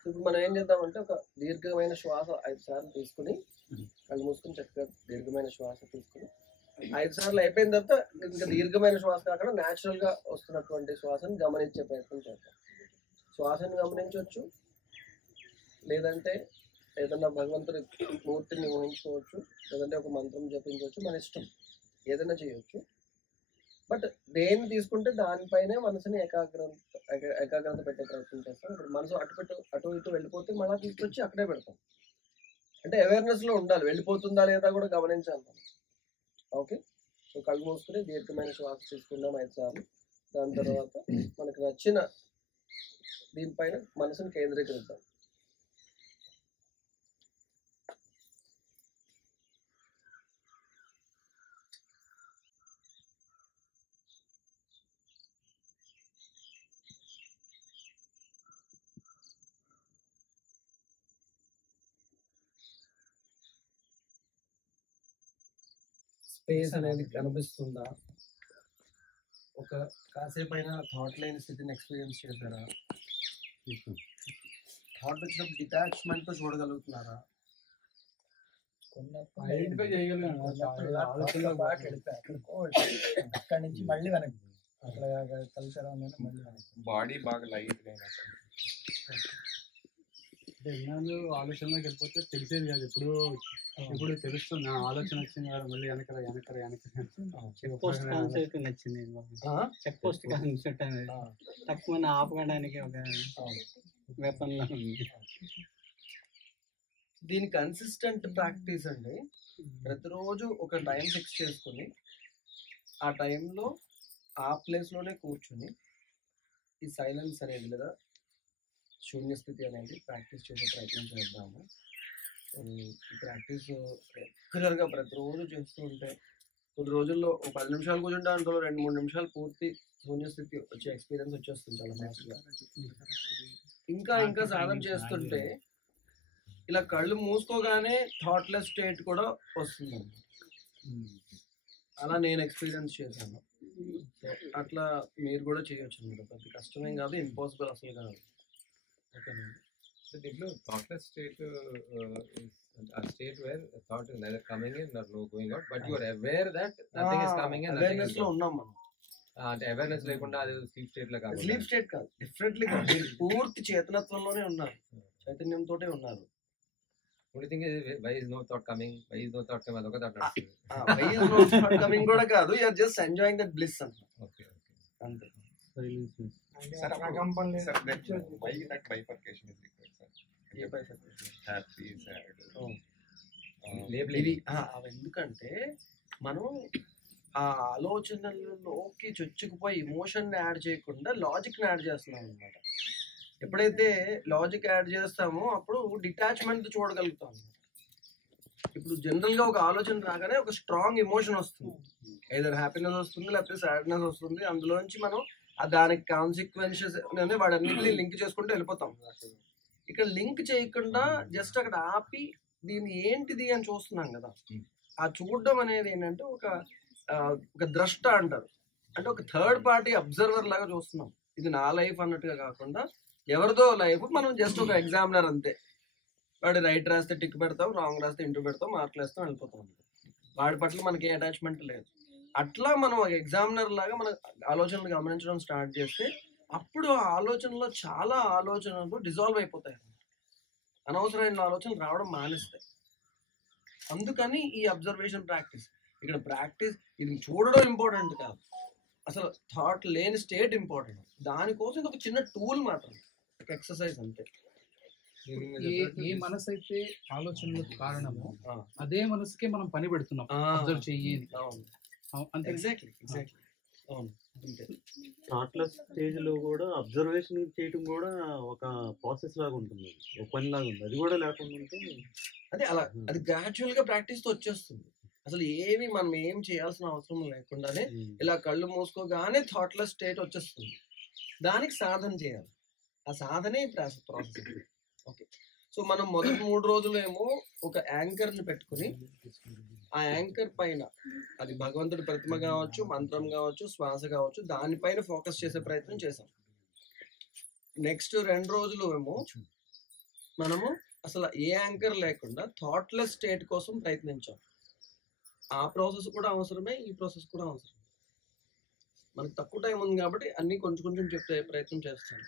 ఇప్పుడు మనం ఏం చేద్దామంటే ఒక దీర్ఘమైన శ్వాస 5 సార్లు తీసుకుని కళ్ళు మూసుకుని చక్కగా దీర్ఘమైన శ్వాస తీసుకుని 5 సార్లు అయిపోయిన తర్వాత ఇంకా దీర్ఘమైన శ్వాస కాకుండా న్యాచురల్గా వస్తున్నటువంటి శ్వాసను గమనించే ప్రయత్నం చేద్దాం. శ్వాసను గమనించవచ్చు, లేదంటే ఏదన్నా భగవంతుడి మూర్తిని ఊహించుకోవచ్చు, లేదంటే ఒక మంత్రం జపించవచ్చు, మన ఇష్టం ఏదైనా చేయొచ్చు. బట్ దేన్ని తీసుకుంటే దానిపైనే మనసుని ఏకాగ్రత పెట్టే ప్రయత్నం చేస్తాం. ఇప్పుడు మనసు అటు ఇటు వెళ్ళిపోతే మళ్ళీ తీసుకొచ్చి అక్కడే పెడతాం. అంటే అవేర్నెస్లో ఉండాలి, వెళ్ళిపోతుందా లేదా కూడా గమనించాలి మనం. ఓకే, సో కళ్ళు మూసుకుని దీర్ఘమైన శ్వాస తీసుకుందాం 5 సార్లు. దాని తర్వాత మనకు నచ్చిన దీనిపైన మనసుని కేంద్రీకరిద్దాం. స్పేస్ అనేది కనిపిస్తుందా? ఒక కాసేపు అయినా థాట్ లేని స్థితిని ఎక్స్పీరియన్స్ చేశారా? థాట్ వచ్చినప్పుడు డిటాచ్మెంట్తో చూడగలుగుతున్నారా? ఐడెంటిఫై చేయగలిగాను. అక్కడి నుంచి మళ్ళీ వెనక్కి అట్లా కల్చర్ మళ్ళీ బాడీ బాగా లైట్ విన్నాను. ఆలోచనలోకి వెళ్ళిపోతే తెలిసేది కాదు. ఇప్పుడు తెలుస్తుంది. ఆలోచన వచ్చింది కదా, మళ్ళీ వెనకరా చెక్ పోస్ట్ కాన్సెప్ట్ నచ్చింది. చెక్ పోస్ట్ కాన్సెప్ట్ అనేది తక్కువ ఆపడానికి ఒక వెపన్ లా ఉంది. దీని కన్సిస్టెంట్ ప్రాక్టీస్ అండి. ప్రతిరోజు ఒక టైం ఫిక్స్ చేసుకుని ఆ టైంలో ఆ ప్లేస్లోనే కూర్చుని ఈ సైలెన్స్ అనేది లేదా శూన్యస్థితి అనేది ప్రాక్టీస్ చేసే ప్రయత్నం చేద్దాము. ఈ ప్రాక్టీస్ రెగ్యులర్గా ప్రతిరోజు చేస్తూ ఉంటే కొద్ది రోజుల్లో ఒక 10 నిమిషాలు కూర్చుంటే అందులో 2-3 నిమిషాలు పూర్తి శూన్యస్థితి వచ్చే ఎక్స్పీరియన్స్ వచ్చేస్తుంది చాలా ఫాస్ట్గా. ఇంకా ఇంకా సాధన చేస్తుంటే ఇలా కళ్ళు మూసుకోగానే థాట్లెస్ స్టేట్ కూడా వస్తుంది. అలా నేను ఎక్స్పీరియన్స్ చేశాను. అట్లా మీరు కూడా చేయొచ్చు అనమాట. పెద్ద కష్టమేం కాదు, ఇంపాసిబుల్ అసలు కాదు. ఓకేనండి. So దీంట్లో thoughtless state is a state where thought is neither coming in nor going out, but you are aware that nothing is coming in, nothing is awareness లో going out. ఉన్నాం మనం. అంటే అవేర్నెస్ లేకుండా అది స్లీప్ స్టేట్ లో కాదు. Sleep state కాదు, differently కాదు. మీరు పూర్తి చేతనత్వంలోనే ఉన్నారు, చైతన్యంతోటే ఉన్నారు. Only thing is why is no thought coming, why is no thought coming, అదొక థాట్ నడుస్తుంది. కమింగ్ కూడా కాదు, you are just enjoying that bliss అన్నమాట. ఓకే అంతే. Okay. Sir, why that bifurcation is required, sir? ఏ 5 సెక్రెటరీ? Happy, sad. ఇవి అవి ఎందుకంటే మనం ఆ ఆలోచనలలోకి చొచ్చుకుపోయి ఎమోషన్ యాడ్ చేయకుండా లాజిక్ని యాడ్ చేస్తున్నాం అనమాట. ఎప్పుడైతే లాజిక్ యాడ్ చేస్తామో అప్పుడు డిటాచ్మెంట్ చూడగలుగుతాం. ఇప్పుడు జనరల్గా ఒక ఆలోచన రాగానే ఒక స్ట్రాంగ్ ఎమోషన్ వస్తుంది, ఏదైనా హ్యాపీనెస్ వస్తుంది లేకపోతే సాడ్నెస్ వస్తుంది. అందులోంచి మనం దానికి కాన్సిక్వెన్సెస్ వాడన్నింటినీ లింక్ చేసుకుంటూ వెళ్ళిపోతాం. ఇక్కడ లింక్ చేయకుండా జస్ట్ అక్కడ ఆపి దీన్ని ఏంటిది అని చూస్తున్నాం కదా. ఆ చూడడం అనేది ఏంటంటే ఒక ద్రష్ట అంటారు, అంటే ఒక థర్డ్ పార్టీ అబ్జర్వర్ లాగా చూస్తున్నాం. ఇది నా లైఫ్ అన్నట్టుగా కాకుండా ఎవరిదో లైఫ్, మనం జస్ట్ ఒక ఎగ్జామినర్ అంతే. వాడు రైట్ రాస్తే టిక్ పెడతాం, రాంగ్ రాస్తే ఇంటూ పెడతాం, మార్కులు వేస్తాం, వెళ్ళిపోతాం. వాడి పట్ల మనకి ఏ అటాచ్మెంట్ లేదు. అట్లా మనం ఒక ఎగ్జామినర్ లాగా మన ఆలోచనలు గమనించడం స్టార్ట్ చేస్తే అప్పుడు ఆ ఆలోచనలో చాలా ఆలోచనలు డిజాల్వ్ అయిపోతాయి, అనవసరమైన ఆలోచనలు రావడం మానేస్తాయి. అందుకని ఈ అబ్జర్వేషన్ ప్రాక్టీస్, ఇక్కడ ప్రాక్టీస్ ఇది చూడడం ఇంపార్టెంట్ కాదు, అసలు థాట్ లేని స్టేట్ ఇంపార్టెంట్. దానికోసం ఇది ఒక చిన్న టూల్ మాత్రం, ఒక ఎక్సర్సైజ్ అంతే. ఏ మనసు అయితే ఆలోచనలకు కారణమో అదే మనసుకే మనం పని పెడుతున్నాం, అబ్జర్వ్ చెయ్యి. ఎగ్జాక్ట్లీ అవును. థాట్లెస్ స్టేజ్ లో కూడా అబ్జర్వేషన్ చేయడం కూడా ఒక ప్రాసెస్ లాగా ఉంటుంది, ఒక పని లాగా ఉంటుంది. అది కూడా లేకుండా ఉంటే అదే అలా అది గ్రాడ్యువల్ గా ప్రాక్టీస్ తో వచ్చేస్తుంది. అసలు ఏమి మనం ఏం చేయాల్సిన అవసరం లేకుండానే ఇలా కళ్ళు మూసుకోగానే థాట్లెస్ స్టేట్ వచ్చేస్తుంది. దానికి సాధన చేయాలి, ఆ సాధనే ప్రాసెస్. ఓకే, సో మనం మొదటి 3 రోజులు ఏమో ఒక యాంకర్ ని పెట్టుకుని ఆ యాంకర్ పైన, అది భగవంతుడి ప్రతిమ కావచ్చు, మంత్రం కావచ్చు, శ్వాస కావచ్చు, దానిపైన ఫోకస్ చేసే ప్రయత్నం చేసాం. నెక్స్ట్ 2 రోజులు ఏమో మనము అసలు ఏ యాంకర్ లేకుండా థాట్లెస్ స్టేట్ కోసం ప్రయత్నించాం. ఆ ప్రాసెస్ కూడా అవసరమే, ఈ ప్రాసెస్ కూడా అవసరం. మనకు తక్కువ టైం ఉంది కాబట్టి అన్ని కొంచెం కొంచెం చెప్పే ప్రయత్నం చేస్తాను.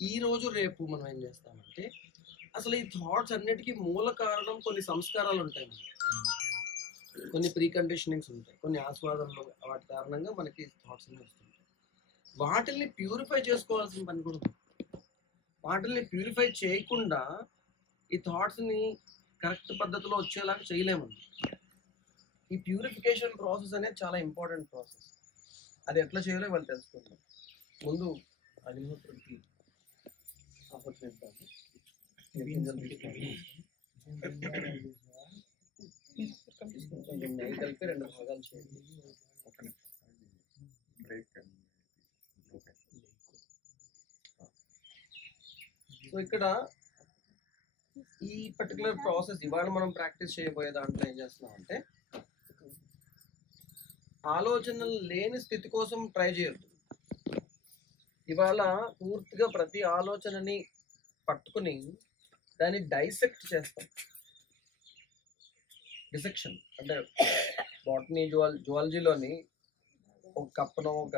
ఈ రోజు రేపు మనం ఏం చేస్తామంటే అసలు ఈ థాట్స్ అన్నిటికీ మూల కారణం కొన్ని సంస్కారాలు ఉంటాయి, కొన్ని ప్రీ కండిషనింగ్స్ ఉంటాయి, కొన్ని ఆస్వాదనలు, వాటి కారణంగా మనకి థాట్స్ అన్ని వస్తుంటాయి. వాటిల్ని ప్యూరిఫై చేసుకోవాల్సిన పని కూడా ఉంది. వాటిల్ని ప్యూరిఫై చేయకుండా ఈ థాట్స్ని కరెక్ట్ పద్ధతిలో వచ్చేలాగా చేయలేమండి. ఈ ప్యూరిఫికేషన్ ప్రాసెస్ అనేది చాలా ఇంపార్టెంట్ ప్రాసెస్. అది ఎట్లా చేయాలో వాళ్ళు తెలుసుకుంటాం. ముందు అగ్నిహోత్రుడికి ఆపర్చునిటీ నెయ్యి కలిపి 2 భాగాలు చేయండి. సో ఇక్కడ ఈ పర్టికులర్ ప్రాసెస్ ఇవాళ మనం ప్రాక్టీస్ చేయబోయే దాంట్లో ఏం చేస్తున్నాం అంటే ఆలోచనలు లేని స్థితి కోసం ట్రై చేయొద్దు. ఇవాళ పూర్తిగా ప్రతి ఆలోచనని పట్టుకుని దాన్ని డైసెక్ట్ చేస్తాం. డిసెక్షన్ అంటే బాటనీ జువాలజీలోని ఒక కప్పనో ఒక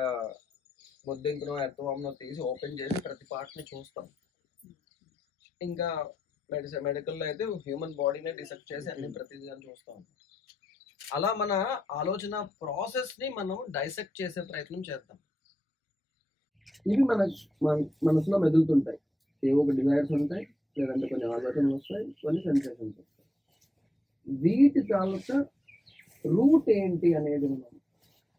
బొద్దింకనో ఎర్తవామనో తీసి ఓపెన్ చేసి ప్రతి పార్ట్ని చూస్తాం. ఇంకా మెడికల్లో అయితే హ్యూమన్ బాడీనే డిసెక్ట్ చేసి అన్ని ప్రతిదీ చూస్తాం. అలా మన ఆలోచన ప్రాసెస్ని మనం డైసెక్ట్ చేసే ప్రయత్నం చేద్దాం. ఇవి మన మనసులో మెదులుతుంటాయి. ఏవో ఒక డిజైర్స్ ఉంటాయి, లేదంటే కొన్ని ఆలోచనలు వస్తాయి, కొన్ని సెన్సేషన్స్ వస్తాయి. వీటి తాలూకా రూట్ ఏంటి అనేది మనం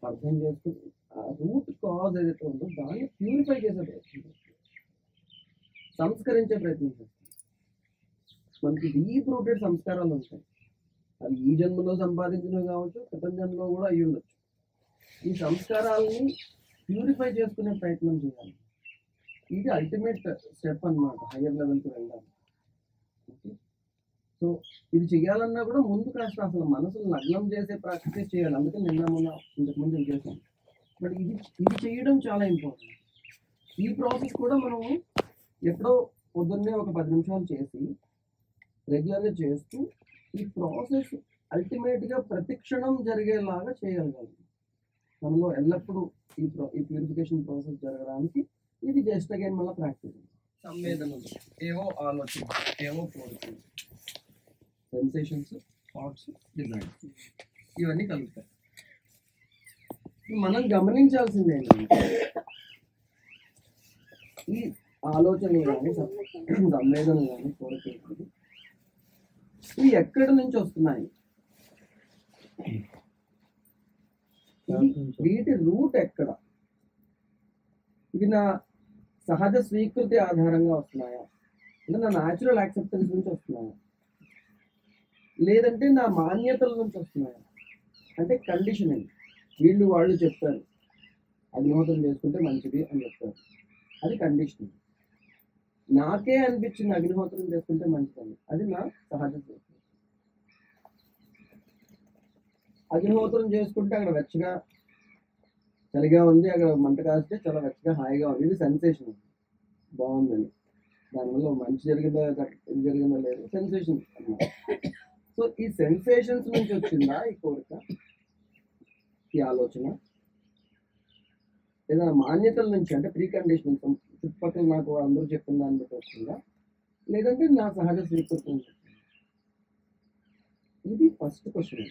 అర్థం చేసుకుని ఆ రూట్ కాజ్ ఏదైతే ఉందో దాన్ని ప్యూరిఫై చేసే ప్రయత్నం చేస్తాం, సంస్కరించే ప్రయత్నం చేస్తాం. మనకి డీప్ రూటెడ్ సంస్కారాలు ఉంటాయి. అవి ఈ జన్మలో సంపాదించినవి కావచ్చు, క్రితం జన్మలో కూడా అయ్యి ఉండొచ్చు. ఈ సంస్కారాలని ప్యూరిఫై చేసుకునే ప్రయత్నం చేయాలి. ఇది అల్టిమేట్ స్టెప్ అన్నమాట, హయ్యర్ లెవెల్కి వెళ్ళాలి. ఓకే, సో ఇది చేయాలన్నా కూడా ముందు కాస్త అసలు మనసును లగ్నం చేసే ప్రాక్టీస్ చేయాలి. అందుకే మొన్న ఇంతకుముందు ఇది చేశాను. బట్ ఇది చేయడం చాలా ఇంపార్టెంట్. ఈ ప్రాసెస్ కూడా మనం ఎప్పుడో పొద్దున్నే ఒక 10 నిమిషాలు చేసి రెగ్యులర్గా చేస్తూ ఈ ప్రాసెస్ అల్టిమేట్గా ప్రతిక్షణం జరిగేలాగా చేయగలగాలి. మనలో ఎల్లప్పుడూ ఈ ప్యూరిఫికేషన్ ప్రాసెస్ జరగడానికి ఇది జస్ట్ అగైన్ మళ్ళీ ప్రాక్టీస్. సంవేదనలు, ఏవో ఆలోచన, ఏవో కోరికలు, సెన్సేషన్స్, థాట్స్, డిజైన్స్, ఇవన్నీ కలుగుతాయి. మనం గమనించాల్సింది ఏంటంటే ఈ ఆలోచనలు కానీ సంవేదనలు కానీ కోరికలు ఇవి ఎక్కడి నుంచి వస్తున్నాయి, వీటి రూట్ ఎక్కడ? ఇవి నా సహజ స్వీకృతి ఆధారంగా వస్తున్నాయా, అంటే నా న్యాచురల్ యాక్సెప్టెన్స్ నుంచి వస్తున్నాయా, లేదంటే నా మాన్యతల నుంచి వస్తున్నాయా? అంటే కండిషనింగ్. వీళ్ళు వాళ్ళు చెప్తారు అగ్నిహోత్రం చేసుకుంటే మంచిది అని చెప్తారు, అది కండిషనింగ్. నాకే అనిపించింది అగ్నిహోత్రం చేసుకుంటే మంచిదని, అది నా సహజ స్వీకృతి. అగ్నిహోత్రం చేసుకుంటే అక్కడ వెచ్చగా చలిగా ఉంది, అక్కడ మంట కాస్తే చాలా వెచ్చగా హాయిగా ఉంది, ఇది సెన్సేషన్ బాగుందని. దానివల్ల మంచి జరిగిందా ఇది జరిగిందా లేదు, సెన్సేషన్ అన్నమాట. సో ఈ సెన్సేషన్స్ నుంచి వచ్చిందా ఈ కోరిక, ఈ ఆలోచన, లేదా మాన్యతల నుంచి అంటే ప్రీ కండిషనింగ్ చుట్టుపక్కల నాకు అందరూ చెప్పిన దాన్ని బట్టి వచ్చిందా, లేదంటే నా సహజ స్వీకృతి నుంచి వచ్చిందా? ఇది ఫస్ట్ క్వశ్చన్.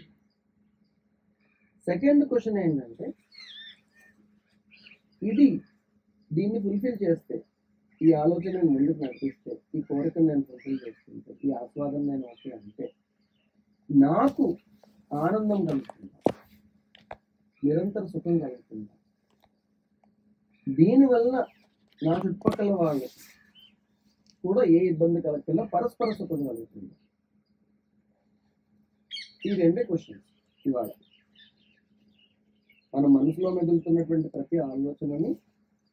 సెకండ్ క్వశ్చన్ ఏంటంటే, దీన్ని ఫుల్ఫిల్ చేస్తే, ఈ ఆలోచన ముందుకు నడిపిస్తే, ఈ కోరికను నేను ఫుల్ఫిల్ చేసుకుంటే, ఈ ఆస్వాదం నేను ఓకే అంటే నాకు ఆనందం కలుగుతుందా, నిరంతర సుఖం కలుగుతుందా, దీనివల్ల నా చుట్టుపక్కల వాళ్ళు కూడా ఏ ఇబ్బంది కలగకుండా పరస్పర సుఖం కలుగుతుంది? ఈ రెండే క్వశ్చన్స్ ఇవాళ. మన మనసులో మెదులుతున్నటువంటి ప్రతి ఆలోచనని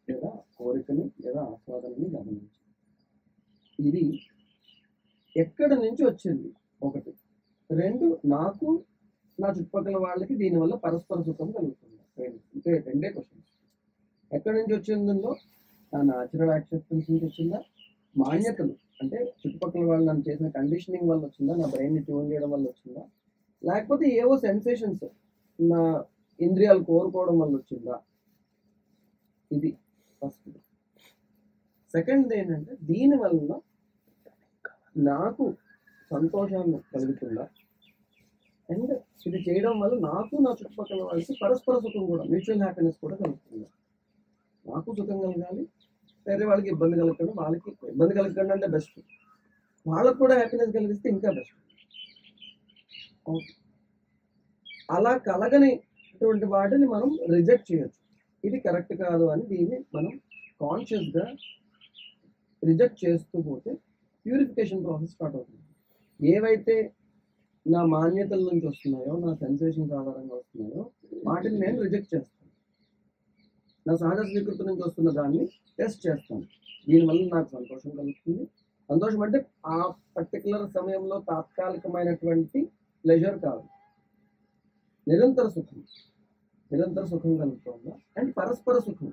లేదా కోరికని లేదా ఆస్వాదనని గమనించాలి. ఇది ఎక్కడి నుంచి వచ్చింది ఒకటి, రెండు నాకు నా చుట్టుపక్కల వాళ్ళకి దీనివల్ల పరస్పర సుఖం కలుగుతుంది. ఇంకా రెండే క్వశ్చన్స్. ఎక్కడి నుంచి వచ్చిందో నా న్యాచురల్ యాక్సెప్టెన్స్ నుంచి వచ్చిందా, మాన్యతలు అంటే చుట్టుపక్కల వాళ్ళు నన్ను చేసిన కండిషనింగ్ వల్ల వచ్చిందా, నా బ్రెయిన్ని ట్యూన్ చేయడం వల్ల వచ్చిందా, లేకపోతే ఏవో సెన్సేషన్స్ నా ఇంద్రియాలు కోరుకోవడం వల్ల వచ్చిందా? ఇది ఫస్ట్. సెకండ్ ఏంటంటే, దీనివల్ల నాకు సంతోషాన్ని కలుగుతుందా, అండ్ ఇది చేయడం వల్ల నాకు నా చుట్టుపక్కల వాళ్ళకి పరస్పర సుఖం కూడా, మ్యూచువల్ హ్యాపీనెస్ కూడా కలుగుతుందా? నాకు సుఖం కలగాలి, వేరే వాళ్ళకి ఇబ్బంది కలగకుండా, వాళ్ళకి ఇబ్బంది కలగకుండా అంటే బెస్ట్, వాళ్ళకు కూడా హ్యాపీనెస్ కలిగిస్తే ఇంకా బెస్ట్. అలా కలగని అటువంటి వాటిని మనం రిజెక్ట్ చేయొచ్చు. ఇది కరెక్ట్ కాదు అని దీన్ని మనం కాన్షియస్గా రిజెక్ట్ చేస్తూ పోతే ప్యూరిఫికేషన్ ప్రాసెస్ స్టార్ట్ అవుతుంది. ఏవైతే నా మాన్యతల నుంచి వస్తున్నాయో, నా సెన్సేషన్స్ ఆధారంగా వస్తున్నాయో వాటిని నేను రిజెక్ట్ చేస్తాను. నా సహజ స్వీకృతి నుంచి వస్తున్న దాన్ని టెస్ట్ చేస్తాను. దీనివల్ల నాకు సంతోషం కలుగుతుంది. సంతోషం అంటే ఆ పర్టికులర్ సమయంలో తాత్కాలికమైనటువంటి ప్లెజర్ కాదు, నిరంతర సుఖం కలుగుతుందా, అండ్ పరస్పర సుఖం,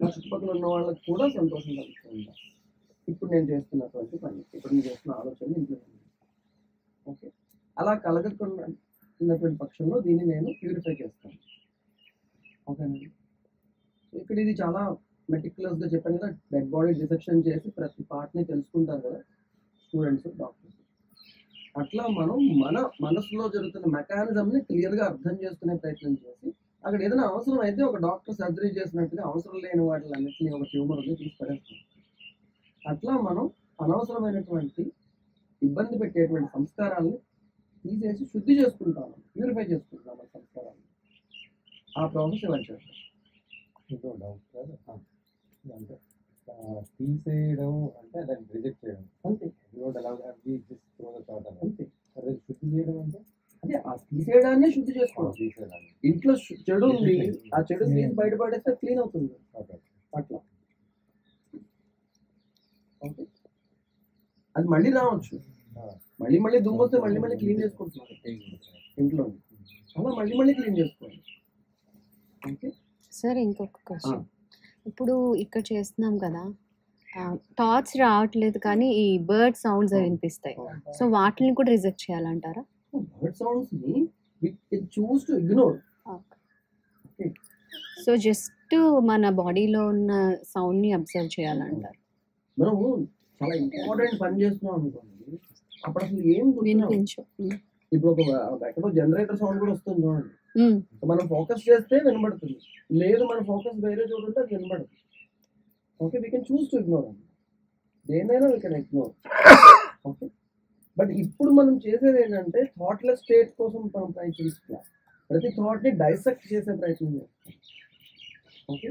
నా చుట్టుపక్కల ఉన్న వాళ్ళకి కూడా సంతోషం కలుగుతుందా? ఇప్పుడు నేను చేస్తున్నటువంటి పని, ఇప్పుడు నేను చేస్తున్న ఆలోచన ఇంప్లిమెంట్. ఓకే, అలా కలగకుండా ఉన్నటువంటి పక్షంలో దీన్ని నేను ప్యూరిఫై చేస్తాను. ఓకేనండి. ఇక్కడ ఇది చాలా మెటిక్యులస్గా చెప్పాను కదా, డెడ్ బాడీ డిసెక్షన్ చేసి ప్రతి పార్ట్ని తెలుసుకుంటారు కదా స్టూడెంట్స్, డాక్టర్స్. అట్లా మనం మన మనసులో జరుగుతున్న మెకానిజంని క్లియర్గా అర్థం చేసుకునే ప్రయత్నం చేసి, అక్కడ ఏదైనా అవసరం అయితే ఒక డాక్టర్ సర్జరీ చేసినట్టుగా అవసరం లేని వాటిలన్నింటినీ ఒక ట్యూమర్ని తీసి పడేస్తాం. అట్లా మనం అనవసరమైనటువంటి ఇబ్బంది పెట్టేటువంటి సంస్కారాలని తీసేసి శుద్ధి చేసుకుంటాము, ప్యూరిఫై చేసుకుంటాం మన సంస్కారాన్ని. ఆ ప్రాసెస్ ఇవ్వాలి చేస్తాం. ఇంకో డౌట్ సార్, అంటే తీసేయడం అంటే దాన్ని రిజెక్ట్ చేయడం అంతే. అంతే. అదే శుద్ధి చేయడం అంటే అదే ఆ తీసేయడాన్ని శుద్ధి చేసుకోవడం. తీసేయడాన్ని. ఇంట్లో చెడు ఉంది, ఆ చెడు తీసి బయటపడేస్తే క్లీన్ అవుతుంది అట్లా. ఓకే, అది మళ్ళీ రావచ్చు, మళ్ళీ దుమ్ము వస్తే మళ్ళీ క్లీన్ చేసుకుంటున్నారు ఇంట్లో, అలా మళ్ళీ క్లీన్ చేసుకోవాలి. ఓకే సార్, ఇంకొక క్వశ్చన్. ఇప్పుడు ఇక్కడ చేస్తున్నాం కదా, థాట్స్ రావట్లేదు కానీ ఈ బర్డ్ సౌండ్స్ వినిపిస్తాయి, సో వాటిని కూడా రిజెక్ట్ చేయాలంటారా? బర్డ్ సౌండ్స్ ని we can choose to ignore. Okay, so just మన బాడీలో ఉన్న సౌండ్ ని అబ్జర్వ్ చేయాలంటారు. మనం చాలా ఇంపార్టెంట్ పని చేస్తున్నాం అనుకోండి, అప్పుడు అసలు ఏం వినిపించు. ఇప్పుడు ఒక ఎక్కడో జనరేటర్ సౌండ్ కూడా వస్తుంది చూడండి, మనం ఫోకస్ చేస్తే వినబడుతుంది, లేదు మన ఫోకస్ వేరే చూడంటే అది వినబడుతుంది. Okay, we can choose to ignore అండి, దేనైనా we can ignore. Okay, but ఇప్పుడు మనం చేసేది ఏంటంటే థాట్లెస్ స్టేట్ కోసం మనం ప్రయత్నిస్తున్నాం, ప్రతి థాట్ని డైసెక్ట్ చేసే ప్రయత్నం చేస్తాం. ఓకే,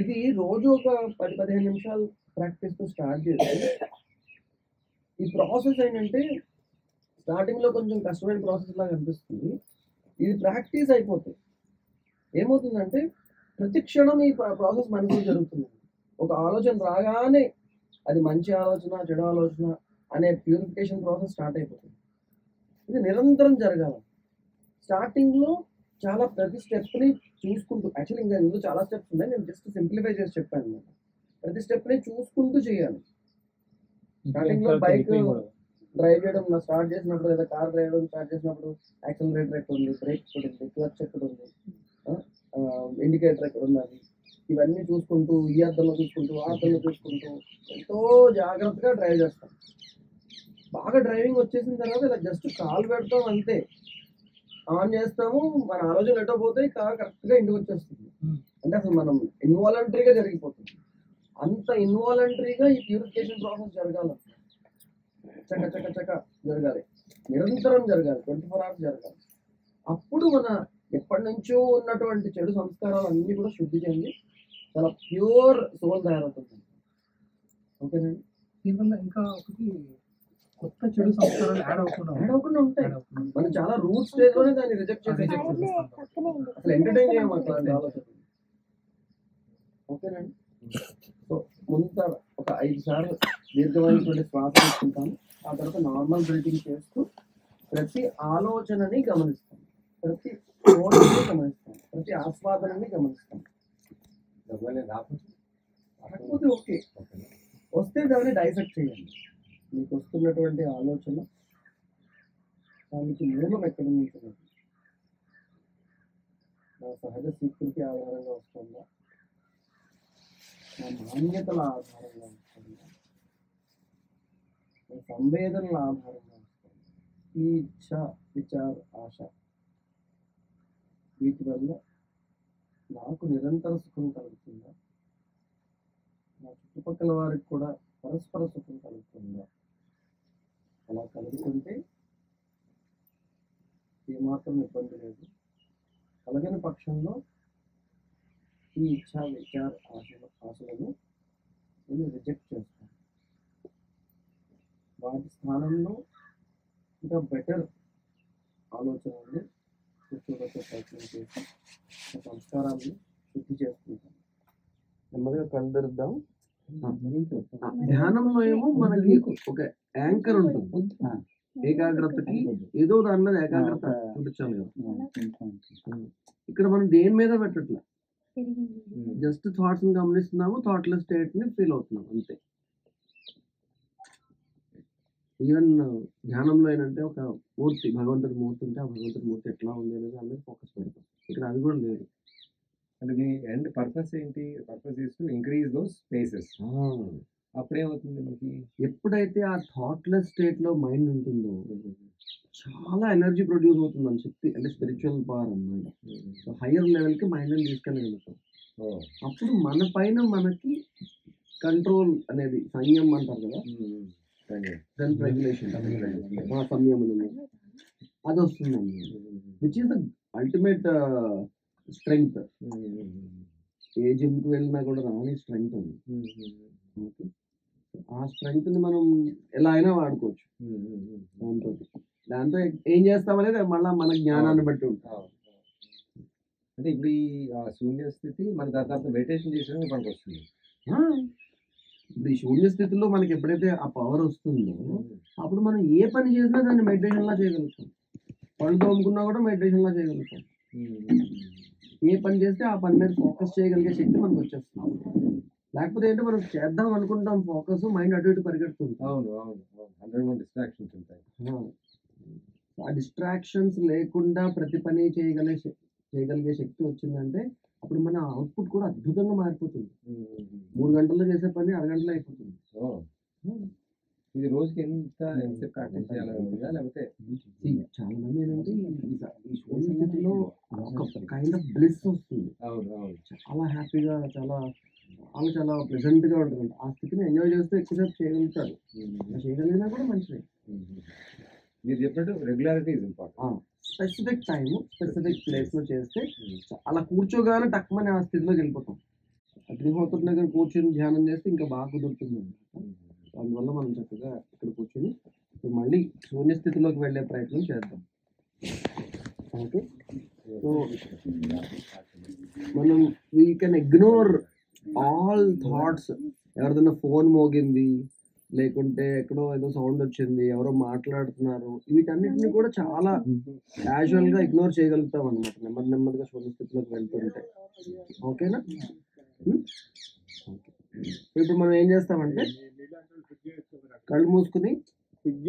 ఇది రోజు ఒక 10-15 నిమిషాలు ప్రాక్టీస్తో స్టార్ట్ చేస్తే ఈ ప్రాసెస్ ఏంటంటే స్టార్టింగ్లో కొంచెం కష్టమైన ప్రాసెస్ లాగా అనిపిస్తుంది. ఇది ప్రాక్టీస్ అయిపోతుంది ఏమవుతుందంటే ప్రతి క్షణం ఈ ప్రాసెస్ మనసులో జరుగుతుంది. ఒక ఆలోచన రాగానే అది మంచి ఆలోచన చెడు ఆలోచన అనే ప్యూరిఫికేషన్ ప్రాసెస్ స్టార్ట్ అయిపోతుంది. ఇది నిరంతరం జరగాలి. స్టార్టింగ్లో చాలా ప్రతి స్టెప్ని చూసుకుంటూ, యాక్చువల్లీ ఇంకా ఇందులో చాలా స్టెప్స్ ఉన్నాయి, నేను జస్ట్ సింప్లిఫై చేసి చెప్పాను అనమాట. ప్రతి స్టెప్ని చూసుకుంటూ చేయాలి. స్టార్టింగ్లో బైక్ డ్రైవ్ చేయడం స్టార్ట్ చేసినప్పుడు లేదా కార్ డ్రైవ్ చేయడం స్టార్ట్ చేసినప్పుడు యాక్సిలరేటర్ ఎక్కడ ఉంది, బ్రేక్ ఎక్కడ ఉంది, క్లచ్ ఎక్కడ ఉంది, ఇండికేటర్ ఎక్కడ ఉన్నది, ఇవన్నీ చూసుకుంటూ ఈ అద్దంలో చూసుకుంటూ ఆ అద్దంలో చూసుకుంటూ ఎంతో జాగ్రత్తగా డ్రైవ్ చేస్తాం. బాగా డ్రైవింగ్ వచ్చేసిన తర్వాత ఇలా జస్ట్ కాల్ పెడతాం అంతే, ఆన్ చేస్తాము, మన ఆలోచన ఎటో పోతే కార్ కరెక్ట్గా ఇంటికి వచ్చేస్తుంది. అంటే అసలు మనం ఇన్వాలంటరీగా జరిగిపోతుంది. అంత ఇన్వాలంటరీగా ఈ ప్యూరిఫికేషన్ ప్రాసెస్ జరగాలి, చక్క చక్క చక్క జరగాలి, నిరంతరం జరగాలి, 24 hours జరగాలి. అప్పుడు మన ఎప్పటి నుంచో ఉన్నటువంటి చెడు సంస్కారాలు అన్నీ కూడా శుద్ధి చెంది చాలా ప్యూర్ సోల్ తయారవుతుంది. ఓకేనండి, దీనివల్ల ఇంకా ఒకటి కొత్త చెడు సంస్కారాలు యాడ్ అవ్వకుండా ఉంటాయి. మనం చాలా రూట్ స్టేజ్ లోనే దాన్ని రిజెక్ట్ చేసేస్తాం, అసలు ఎంటర్టైన్ చేయము అట్లాంటి ఆలోచన. ఓకేనండి, సో ముందు ఒక 5 సార్లు దీర్ఘమైనటువంటి శ్వాస తీసుకుంటాము. ఆ తర్వాత నార్మల్ బ్రీతింగ్ చేస్తూ ప్రతి ఆలోచనని గమనిస్తాం, ప్రతి కోరికని గమనిస్తాం, ప్రతి ఆస్వాదనని గమనిస్తాం. రాకపోతే ఓకే, వస్తే దాన్ని డైసెక్ట్ చేయండి. మీకు వస్తున్నటువంటి ఆలోచన దానికి మూలం ఎక్కడ నుంచి, నా సహజ స్వీకృతి ఆధారంగా వస్తుందా, నా మాన్యతల ఆధారంగా వస్తుందా, నా సంవేదనల ఆధారంగా వస్తుందా, ఈ ఇచ్ఛ విచార ఆశ వీటి వల్ల నాకు నిరంతర సుఖం కలుగుతుందా, నా చుట్టుపక్కల వారికి కూడా పరస్పర సుఖం కలుగుతుందా? అలా కలుగుతుంటే ఏమాత్రం ఇబ్బంది లేదు. కలగని పక్షంలో ఈ ఇచ్ఛా విచార ఆశలను నేను రిజెక్ట్ చేస్తాను. వాటి స్థానంలో ఇంకా బెటర్ ఆలోచనల్ని కూర్చోబెట్టే ప్రయత్నం చేసి సంస్కారాన్ని శుద్ధి చేసుకుంటాను. నెమ్మదిగా కందరిద్దాం. ధ్యానంలో ఏమో మనకి ఒక యాంకర్ ఉంటుంది, ఏకాగ్రతకి ఏదో దాని మీద ఏకాగ్రత చూపించాలి కదా. ఇక్కడ మనం దేని మీద పెట్టట్లే, జస్ట్ థాట్స్ ని గమనిస్తున్నాము, థాట్లెస్ స్టేట్ ని ఫీల్ అవుతున్నాం అంతే. ఈవెన్ ధ్యానంలో ఏంటంటే ఒక మూర్తి, భగవంతుడి మూర్తి ఉంటే ఆ భగవంతుడి మూర్తి ఎట్లా ఉంది అనేది అందరికి ఫోకస్ పెడతాం. ఇక్కడ అది కూడా లేదు. అంటే దీని ఎండ్ పర్పస్ ఏంటి? Purpose is to increase those spaces. అప్పుడేమవుతుంది మనకి, ఎప్పుడైతే ఆ థాట్లెస్ స్టేట్ లో మైండ్ ఉంటుందో చాలా ఎనర్జీ ప్రొడ్యూస్ అవుతుంది అని శక్తి, అంటే స్పిరిచువల్ పవర్ అన్నమాట. సో హయ్యర్ లెవెల్ కి మైండ్ ని తీసుకెళ్ళగలుగుతాం. అప్పుడు మన పైన మనకి కంట్రోల్ అనేది, సంయమం అంటారు కదా, సెల్ఫ్ రెగ్యులేషన్, సంయమనం అది వస్తుంది అన్నమాట. Which is the ultimate strength. ఏ జిమ్కి వెళ్ళినా కూడా రాని స్ట్రెంగ్త్ అది. ఓకే, ఆ స్ట్రెంగ్త్ ని మనం ఎలా అయినా వాడుకోవచ్చు. దాంతో ఏం చేస్తామనేది మళ్ళీ మన జ్ఞానాన్ని బట్టి ఉంటుంది. అంటే ఇప్పుడు ఈ శూన్య స్థితి మన తర్వాత మెడిటేషన్ చేసినా మనకు వస్తుంది. ఇప్పుడు ఈ శూన్య స్థితిలో మనకి ఎప్పుడైతే ఆ పవర్ వస్తుందో అప్పుడు మనం ఏ పని చేసినా దాన్ని మెడిటేషన్ లా చేయగలుగుతాం. పళ్ళు తోముకున్నా కూడా మెడిటేషన్ లా చేయగలుగుతాం. ఏ పని చేస్తే ఆ పని మీద ఫోకస్ చేయగలిగే శక్తి మనకు వచ్చేస్తుంది. లేకపోతే ఏంటో మనం చేద్దాం అనుకుంటాం, ఫోకస్ మైండ్ అటు ఇటు పరిగెడుతుంది. అవును అవును అవును, డిస్ట్రాక్షన్స్ ఉంటాయి. ఆ డిస్ట్రాక్షన్స్ లేకుండా ప్రతి పని చేయగలిగే శక్తి వచ్చిందంటే అప్పుడు మన అవుట్పుట్ కూడా అద్భుతంగా మారిపోతుంది. 3 గంటల్లో చేసే పని 6 గంటల్లో అయిపోతుంది. ఇది రోజుకి ఎంతసేపు ప్రాక్టీస్ చేయాలనుకుంటుందా? లేకపోతే చాలా మంది ఏంటంటే ఈ శూన్య స్థితిలో ఒక కైండ్ ఆఫ్ బ్లిస్ వస్తుంది. అవును అవును, చాలా హ్యాపీగా, చాలా చాలా చాలా ప్లెజెంట్గా ఉంటుంది. ఆ స్థితిని ఎంజాయ్ చేస్తూ ఎక్కువసేపు చేయగలుగుతారు. చేయగలిగినా కూడా మంచిది. మీరు చెప్పినట్టు regularity is important. Specific time specific ప్లేస్లో చేస్తే అలా కూర్చోగానే టక్మని ఆ స్థితిలోకి వెళ్ళిపోతాం. అగ్నిహోత్రుడి దగ్గర కూర్చొని ధ్యానం చేస్తే ఇంకా బాగా కుదురుతుంది అన్నమాట. అందువల్ల మనం చక్కగా ఇక్కడ కూర్చొని మళ్ళీ శూన్య స్థితిలోకి వెళ్ళే ప్రయత్నం చేద్దాం. ఓకే, సో మనం we can ignore all thoughts. ఎవరిదైనా ఫోన్ మోగింది, లేకుంటే ఎక్కడో ఏదో సౌండ్ వచ్చింది, ఎవరో మాట్లాడుతున్నారు, వీటన్నిటిని కూడా చాలా క్యాజువల్గా ఇగ్నోర్ చేయగలుగుతాం అనమాట నెమ్మది నెమ్మదిగా శూన్య స్థితిలోకి వెళ్తుంటే. ఓకేనా? ఇప్పుడు మనం ఏం చేస్తామంటే కళ్ళు మూసుకుని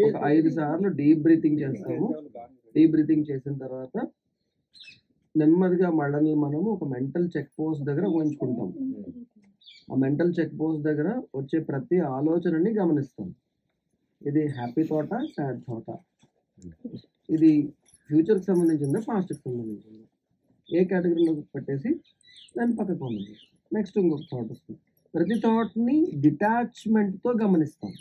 ఒక 5 సార్లు డీప్ బ్రీతింగ్ చేస్తాము. డీప్ బ్రీతింగ్ చేసిన తర్వాత నెమ్మదిగా మనల్ని మనము ఒక మెంటల్ చెక్ పోస్ట్ దగ్గర ఊహించుకుంటాం. ఆ మెంటల్ చెక్ పోస్ట్ దగ్గర వచ్చే ప్రతి ఆలోచనని గమనిస్తాం. ఇది హ్యాపీ థాటా, సాడ్ థాటా, ఇది ఫ్యూచర్కి సంబంధించిందా, పాస్ట్కి సంబంధించిందా, ఏ కేటగిరీలో పెట్టేసి దాన్ని పక్కకు పంపించాం. నెక్స్ట్ ఇంకొక థాట్ వస్తుంది. ప్రతి థాట్ని డిటాచ్మెంట్తో గమనిస్తాం.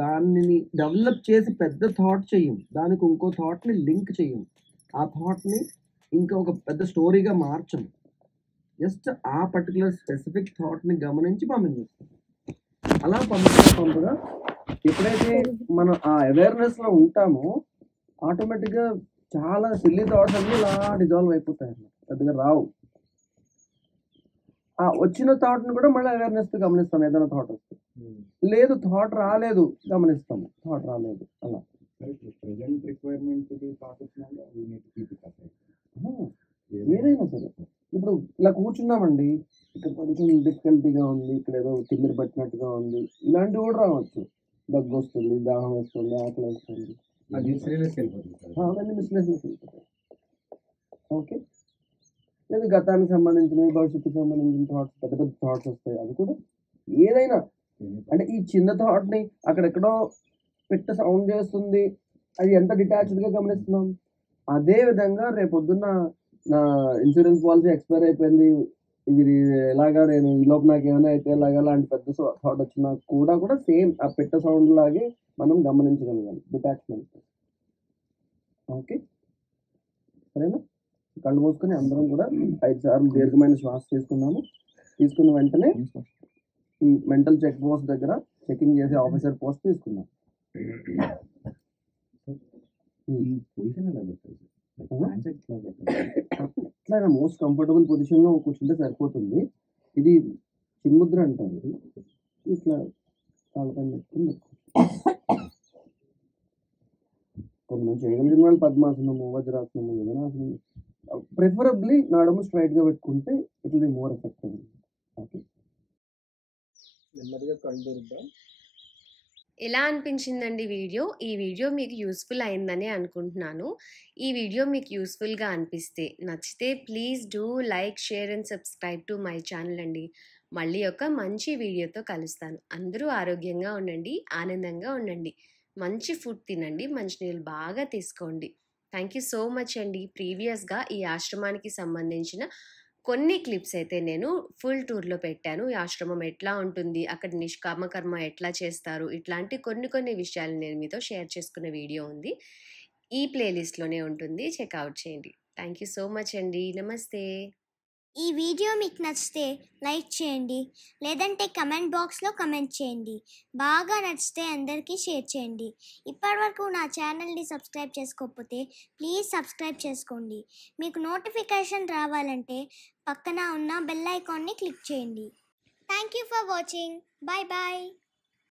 దానిని డెవలప్ చేసి పెద్ద థాట్ చెయ్యం, దానికి ఇంకో థాట్ని లింక్ చెయ్యం, ఆ థాట్ని ఇంకా ఒక పెద్ద స్టోరీగా మార్చం. జస్ట్ ఆ పర్టికులర్ స్పెసిఫిక్ థాట్ని గమనించి పంపించేస్తాం. అలా పంపగా ఎప్పుడైతే మనం ఆ అవేర్నెస్లో ఉంటామో ఆటోమేటిక్గా చాలా సిల్లీ థాట్స్ అన్నీ ఇలా డిజాల్వ్ అయిపోతాయి అన్నమాట, పెద్దగా రావు. ఆ వచ్చిన థాట్ని కూడా మళ్ళీ అవేర్నెస్తో గమనిస్తాం. ఏదైనా థాట్ వస్తే, లేదు థాట్ రాలేదు గమనిస్తాము, థాట్ రాలేదు. అలా ప్రెజెంట్ రిక్వైర్మెంట్ ఏదైనా సరే. ఇప్పుడు ఇలా కూర్చున్నామండి, ఇక్కడ కొంచెం డిఫికల్టీగా ఉంది, ఇక్కడ ఏదో తిమ్మిరి పట్టినట్టుగా ఉంది, ఇలాంటివి కూడా రావచ్చు. దగ్గు వస్తుంది, దాహం వేస్తుంది, ఆకలి వేస్తుంది, అవన్నీ మిస్లెస్నెస్ వెళ్ళిపోతాయి. ఓకే, లేదు గతానికి సంబంధించినవి, భవిష్యత్తుకు సంబంధించిన థాట్స్, పెద్ద పెద్ద థాట్స్ వస్తాయి. అవి కూడా ఏదైనా అంటే ఈ చిన్న థాట్ని అక్కడెక్కడో పెట్ట సౌండ్ చేస్తుంది, అది ఎంత డిటాచ్డ్గా గమనిస్తున్నాం. అదే విధంగా రేపొద్దున్న నా ఇన్సూరెన్స్ పాలసీ ఎక్స్పైర్ అయిపోయింది, ఇది ఎలాగా నేను ఈ లోపు నాకు ఏమైనా అయితే ఎలాగా లాంటి పెద్ద థాట్ వచ్చినా కూడా సేమ్ ఆ పెట్ట సౌండ్ లాగే మనం గమనించగలగాలి డిటాచ్మెంట్. ఓకే, సరేనా? కళ్ళు మూసుకొని అందరం కూడా 5 సార్లు దీర్ఘమైన శ్వాస తీసుకున్నాము. తీసుకున్న వెంటనే ఈ మెంటల్ చెక్ పోస్ట్ దగ్గర చెకింగ్ చేసే ఆఫీసర్ పోస్ట్ తీసుకున్నాం. ఇట్లా మోస్ట్ కంఫర్టబుల్ పొజిషన్లో కూర్చుంటే సరిపోతుంది. ఇది చిన్ముద్ర అంటారు. ఇట్లా కాళ్ళపైన పెట్టుకుని కొంతమంది చేయగలిగిన వాళ్ళు పద్మాసనము, వజ్రాసనము, ఏదైనా ఆసనం, ప్రిఫరబ్లీ నడుము స్ట్రైట్గా పెట్టుకుంటే it will be more effective. Okay, నెమ్మదిగా కళ్ళు తెరుద్దాం. ఎలా అనిపించిందండి వీడియో? ఈ వీడియో మీకు యూస్ఫుల్ అయిందని అనుకుంటున్నాను. ఈ వీడియో మీకు యూస్ఫుల్గా అనిపిస్తే, నచ్చితే please do like, share and subscribe to my channel అండి. మళ్ళీ ఒక మంచి వీడియోతో కలుస్తాను. అందరూ ఆరోగ్యంగా ఉండండి, ఆనందంగా ఉండండి, మంచి ఫుడ్ తినండి, మంచినీళ్ళు బాగా తీసుకోండి. థ్యాంక్ యూ సో మచ్ అండి. ప్రీవియస్గా ఈ ఆశ్రమానికి సంబంధించిన కొన్ని క్లిప్స్ అయితే నేను ఫుల్ టూర్లో పెట్టాను. ఈ ఆశ్రమం ఎట్లా ఉంటుంది, అక్కడ నిష్కామకర్మ ఎట్లా చేస్తారు, ఇట్లాంటి కొన్ని విషయాలు నేను మీతో షేర్ చేసుకున్న వీడియో ఉంది. ఈ ప్లేలిస్ట్లోనే ఉంటుంది, చెక్అవుట్ చేయండి. థ్యాంక్ యూ సో మచ్ అండి. నమస్తే. ఈ వీడియో మీకు నచ్చితే లైక్ చేయండి, లేదంటే కమెంట్ బాక్స్లో కమెంట్ చేయండి. బాగా నచ్చితే అందరికీ షేర్ చేయండి. ఇప్పటివరకు నా ఛానల్ని సబ్స్క్రైబ్ చేసుకోకపోతే ప్లీజ్ సబ్స్క్రైబ్ చేసుకోండి. మీకు నోటిఫికేషన్ రావాలంటే పక్కన ఉన్న బెల్ ఐకాన్ని క్లిక్ చేయండి. Thank you for watching. Bye bye.